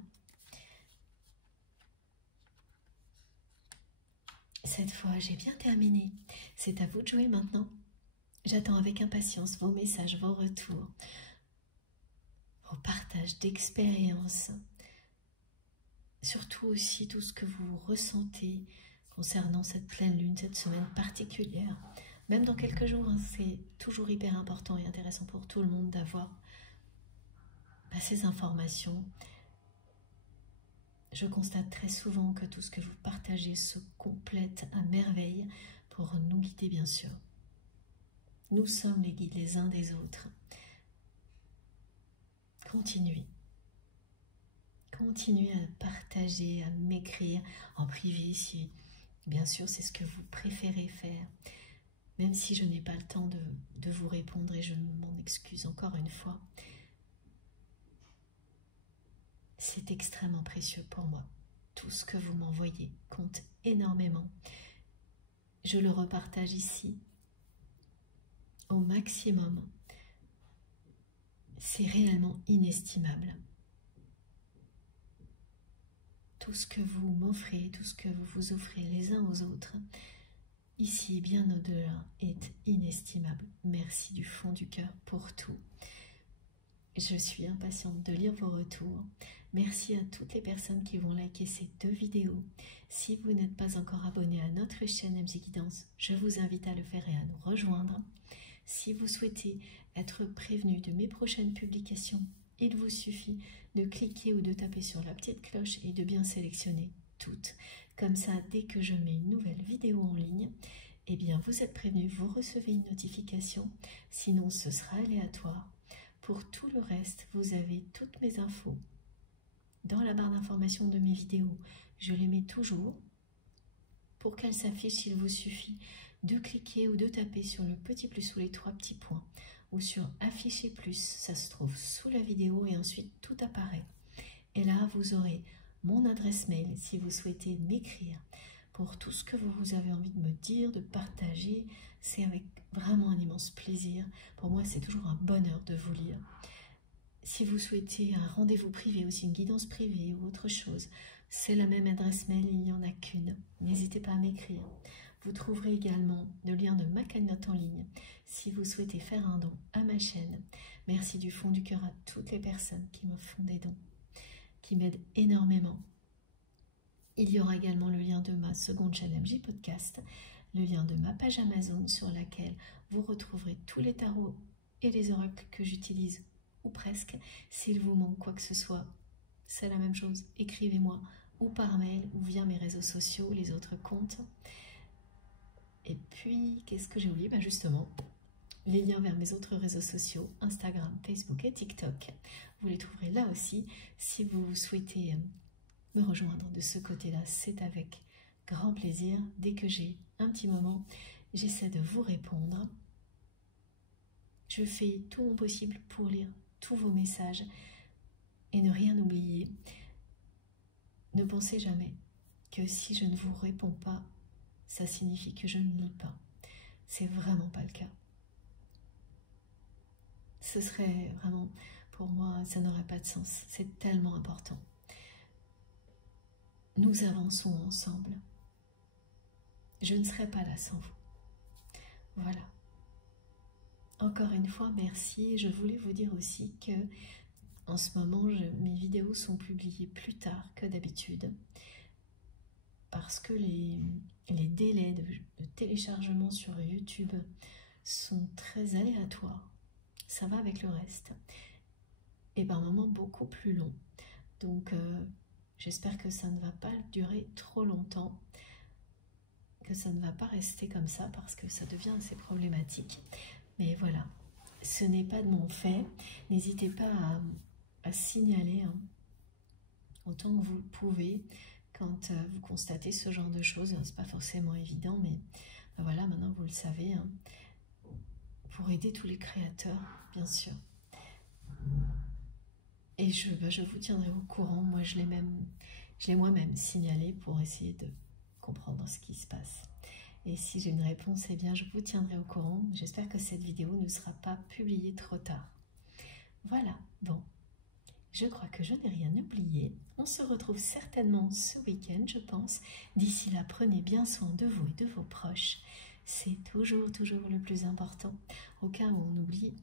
Cette fois j'ai bien terminé. C'est à vous de jouer maintenant. J'attends avec impatience vos messages, vos retours, vos partages d'expériences. Surtout aussi tout ce que vous ressentez concernant cette pleine lune, cette semaine particulière. Même dans quelques jours, hein, c'est toujours hyper important et intéressant pour tout le monde d'avoir ces informations. Je constate très souvent que tout ce que vous partagez se complète à merveille pour nous guider bien sûr. Nous sommes les guides les uns des autres. Continuez. Continuez à partager, à m'écrire en privé si, bien sûr, c'est ce que vous préférez faire. Même si je n'ai pas le temps de vous répondre et je m'en excuse encore une fois. C'est extrêmement précieux pour moi. Tout ce que vous m'envoyez compte énormément. Je le repartage ici au maximum. C'est réellement inestimable. Tout ce que vous m'offrez, tout ce que vous vous offrez les uns aux autres, ici et bien au-delà, est inestimable. Merci du fond du cœur pour tout. Je suis impatiente de lire vos retours. Merci à toutes les personnes qui vont liker ces 2 vidéos. Si vous n'êtes pas encore abonné à notre chaîne MZ Guidance, je vous invite à le faire et à nous rejoindre. Si vous souhaitez être prévenu de mes prochaines publications, il vous suffit de cliquer ou de taper sur la petite cloche et de bien sélectionner toutes. Comme ça, dès que je mets une nouvelle vidéo en ligne, eh bien vous êtes prévenu, vous recevez une notification. Sinon, ce sera aléatoire. Pour tout le reste, vous avez toutes mes infos dans la barre d'information de mes vidéos. Je les mets toujours. Pour qu'elles s'affichent, il vous suffit de cliquer ou de taper sur le petit plus ou les 3 petits points ou sur afficher plus, ça se trouve sous la vidéo et ensuite tout apparaît. Et là, vous aurez mon adresse mail si vous souhaitez m'écrire pour tout ce que vous avez envie de me dire, de partager. C'est avec vraiment un immense plaisir. Pour moi, c'est toujours un bonheur de vous lire. Si vous souhaitez un rendez-vous privé, aussi une guidance privée ou autre chose, c'est la même adresse mail, il n'y en a qu'une. N'hésitez pas à m'écrire. Vous trouverez également le lien de ma cagnotte en ligne si vous souhaitez faire un don à ma chaîne. Merci du fond du cœur à toutes les personnes qui me font des dons, qui m'aident énormément. Il y aura également le lien de ma seconde chaîne MJ Podcast, le lien de ma page Amazon sur laquelle vous retrouverez tous les tarots et les oracles que j'utilise, ou presque. S'il vous manque quoi que ce soit, c'est la même chose. Écrivez-moi ou par mail ou via mes réseaux sociaux, les autres comptes. Et puis, qu'est-ce que j'ai oublié? Justement, les liens vers mes autres réseaux sociaux, Instagram, Facebook et TikTok. Vous les trouverez là aussi. Si vous souhaitez me rejoindre de ce côté-là, c'est avec grand plaisir. Dès que j'ai un petit moment, j'essaie de vous répondre. Je fais tout mon possible pour lire tous vos messages et ne rien oublier. Ne pensez jamais que si je ne vous réponds pas, ça signifie que je ne lis pas. C'est vraiment pas le cas. Ce serait vraiment, pour moi, ça n'aurait pas de sens. C'est tellement important. Nous avançons ensemble. Je ne serai pas là sans vous. Voilà. Encore une fois, merci. Je voulais vous dire aussi que en ce moment, mes vidéos sont publiées plus tard que d'habitude parce que les délais de téléchargement sur YouTube sont très aléatoires. Ça va avec le reste. Et par moments beaucoup plus longs. Donc j'espère que ça ne va pas durer trop longtemps, que ça ne va pas rester comme ça parce que ça devient assez problématique. Mais voilà, ce n'est pas de mon fait. N'hésitez pas à signaler hein, autant que vous le pouvez quand vous constatez ce genre de choses. C'est pas forcément évident, mais ben voilà, maintenant vous le savez, hein, pour aider tous les créateurs, bien sûr. Et je vous tiendrai au courant. Moi, je l'ai moi-même signalé pour essayer de comprendre ce qui se passe. Et si j'ai une réponse, eh bien, je vous tiendrai au courant. J'espère que cette vidéo ne sera pas publiée trop tard. Voilà, bon. Je crois que je n'ai rien oublié. On se retrouve certainement ce week-end, je pense. D'ici là, prenez bien soin de vous et de vos proches. C'est toujours le plus important. Au cas où on oublie,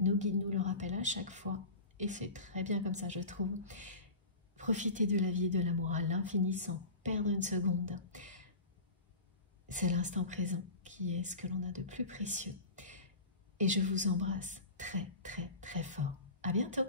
nos guides nous le rappellent à chaque fois. Et c'est très bien comme ça, je trouve. Profitez de la vie et de l'amour à l'infini sans perdre une seconde. C'est l'instant présent qui est ce que l'on a de plus précieux. Et je vous embrasse très fort. À bientôt!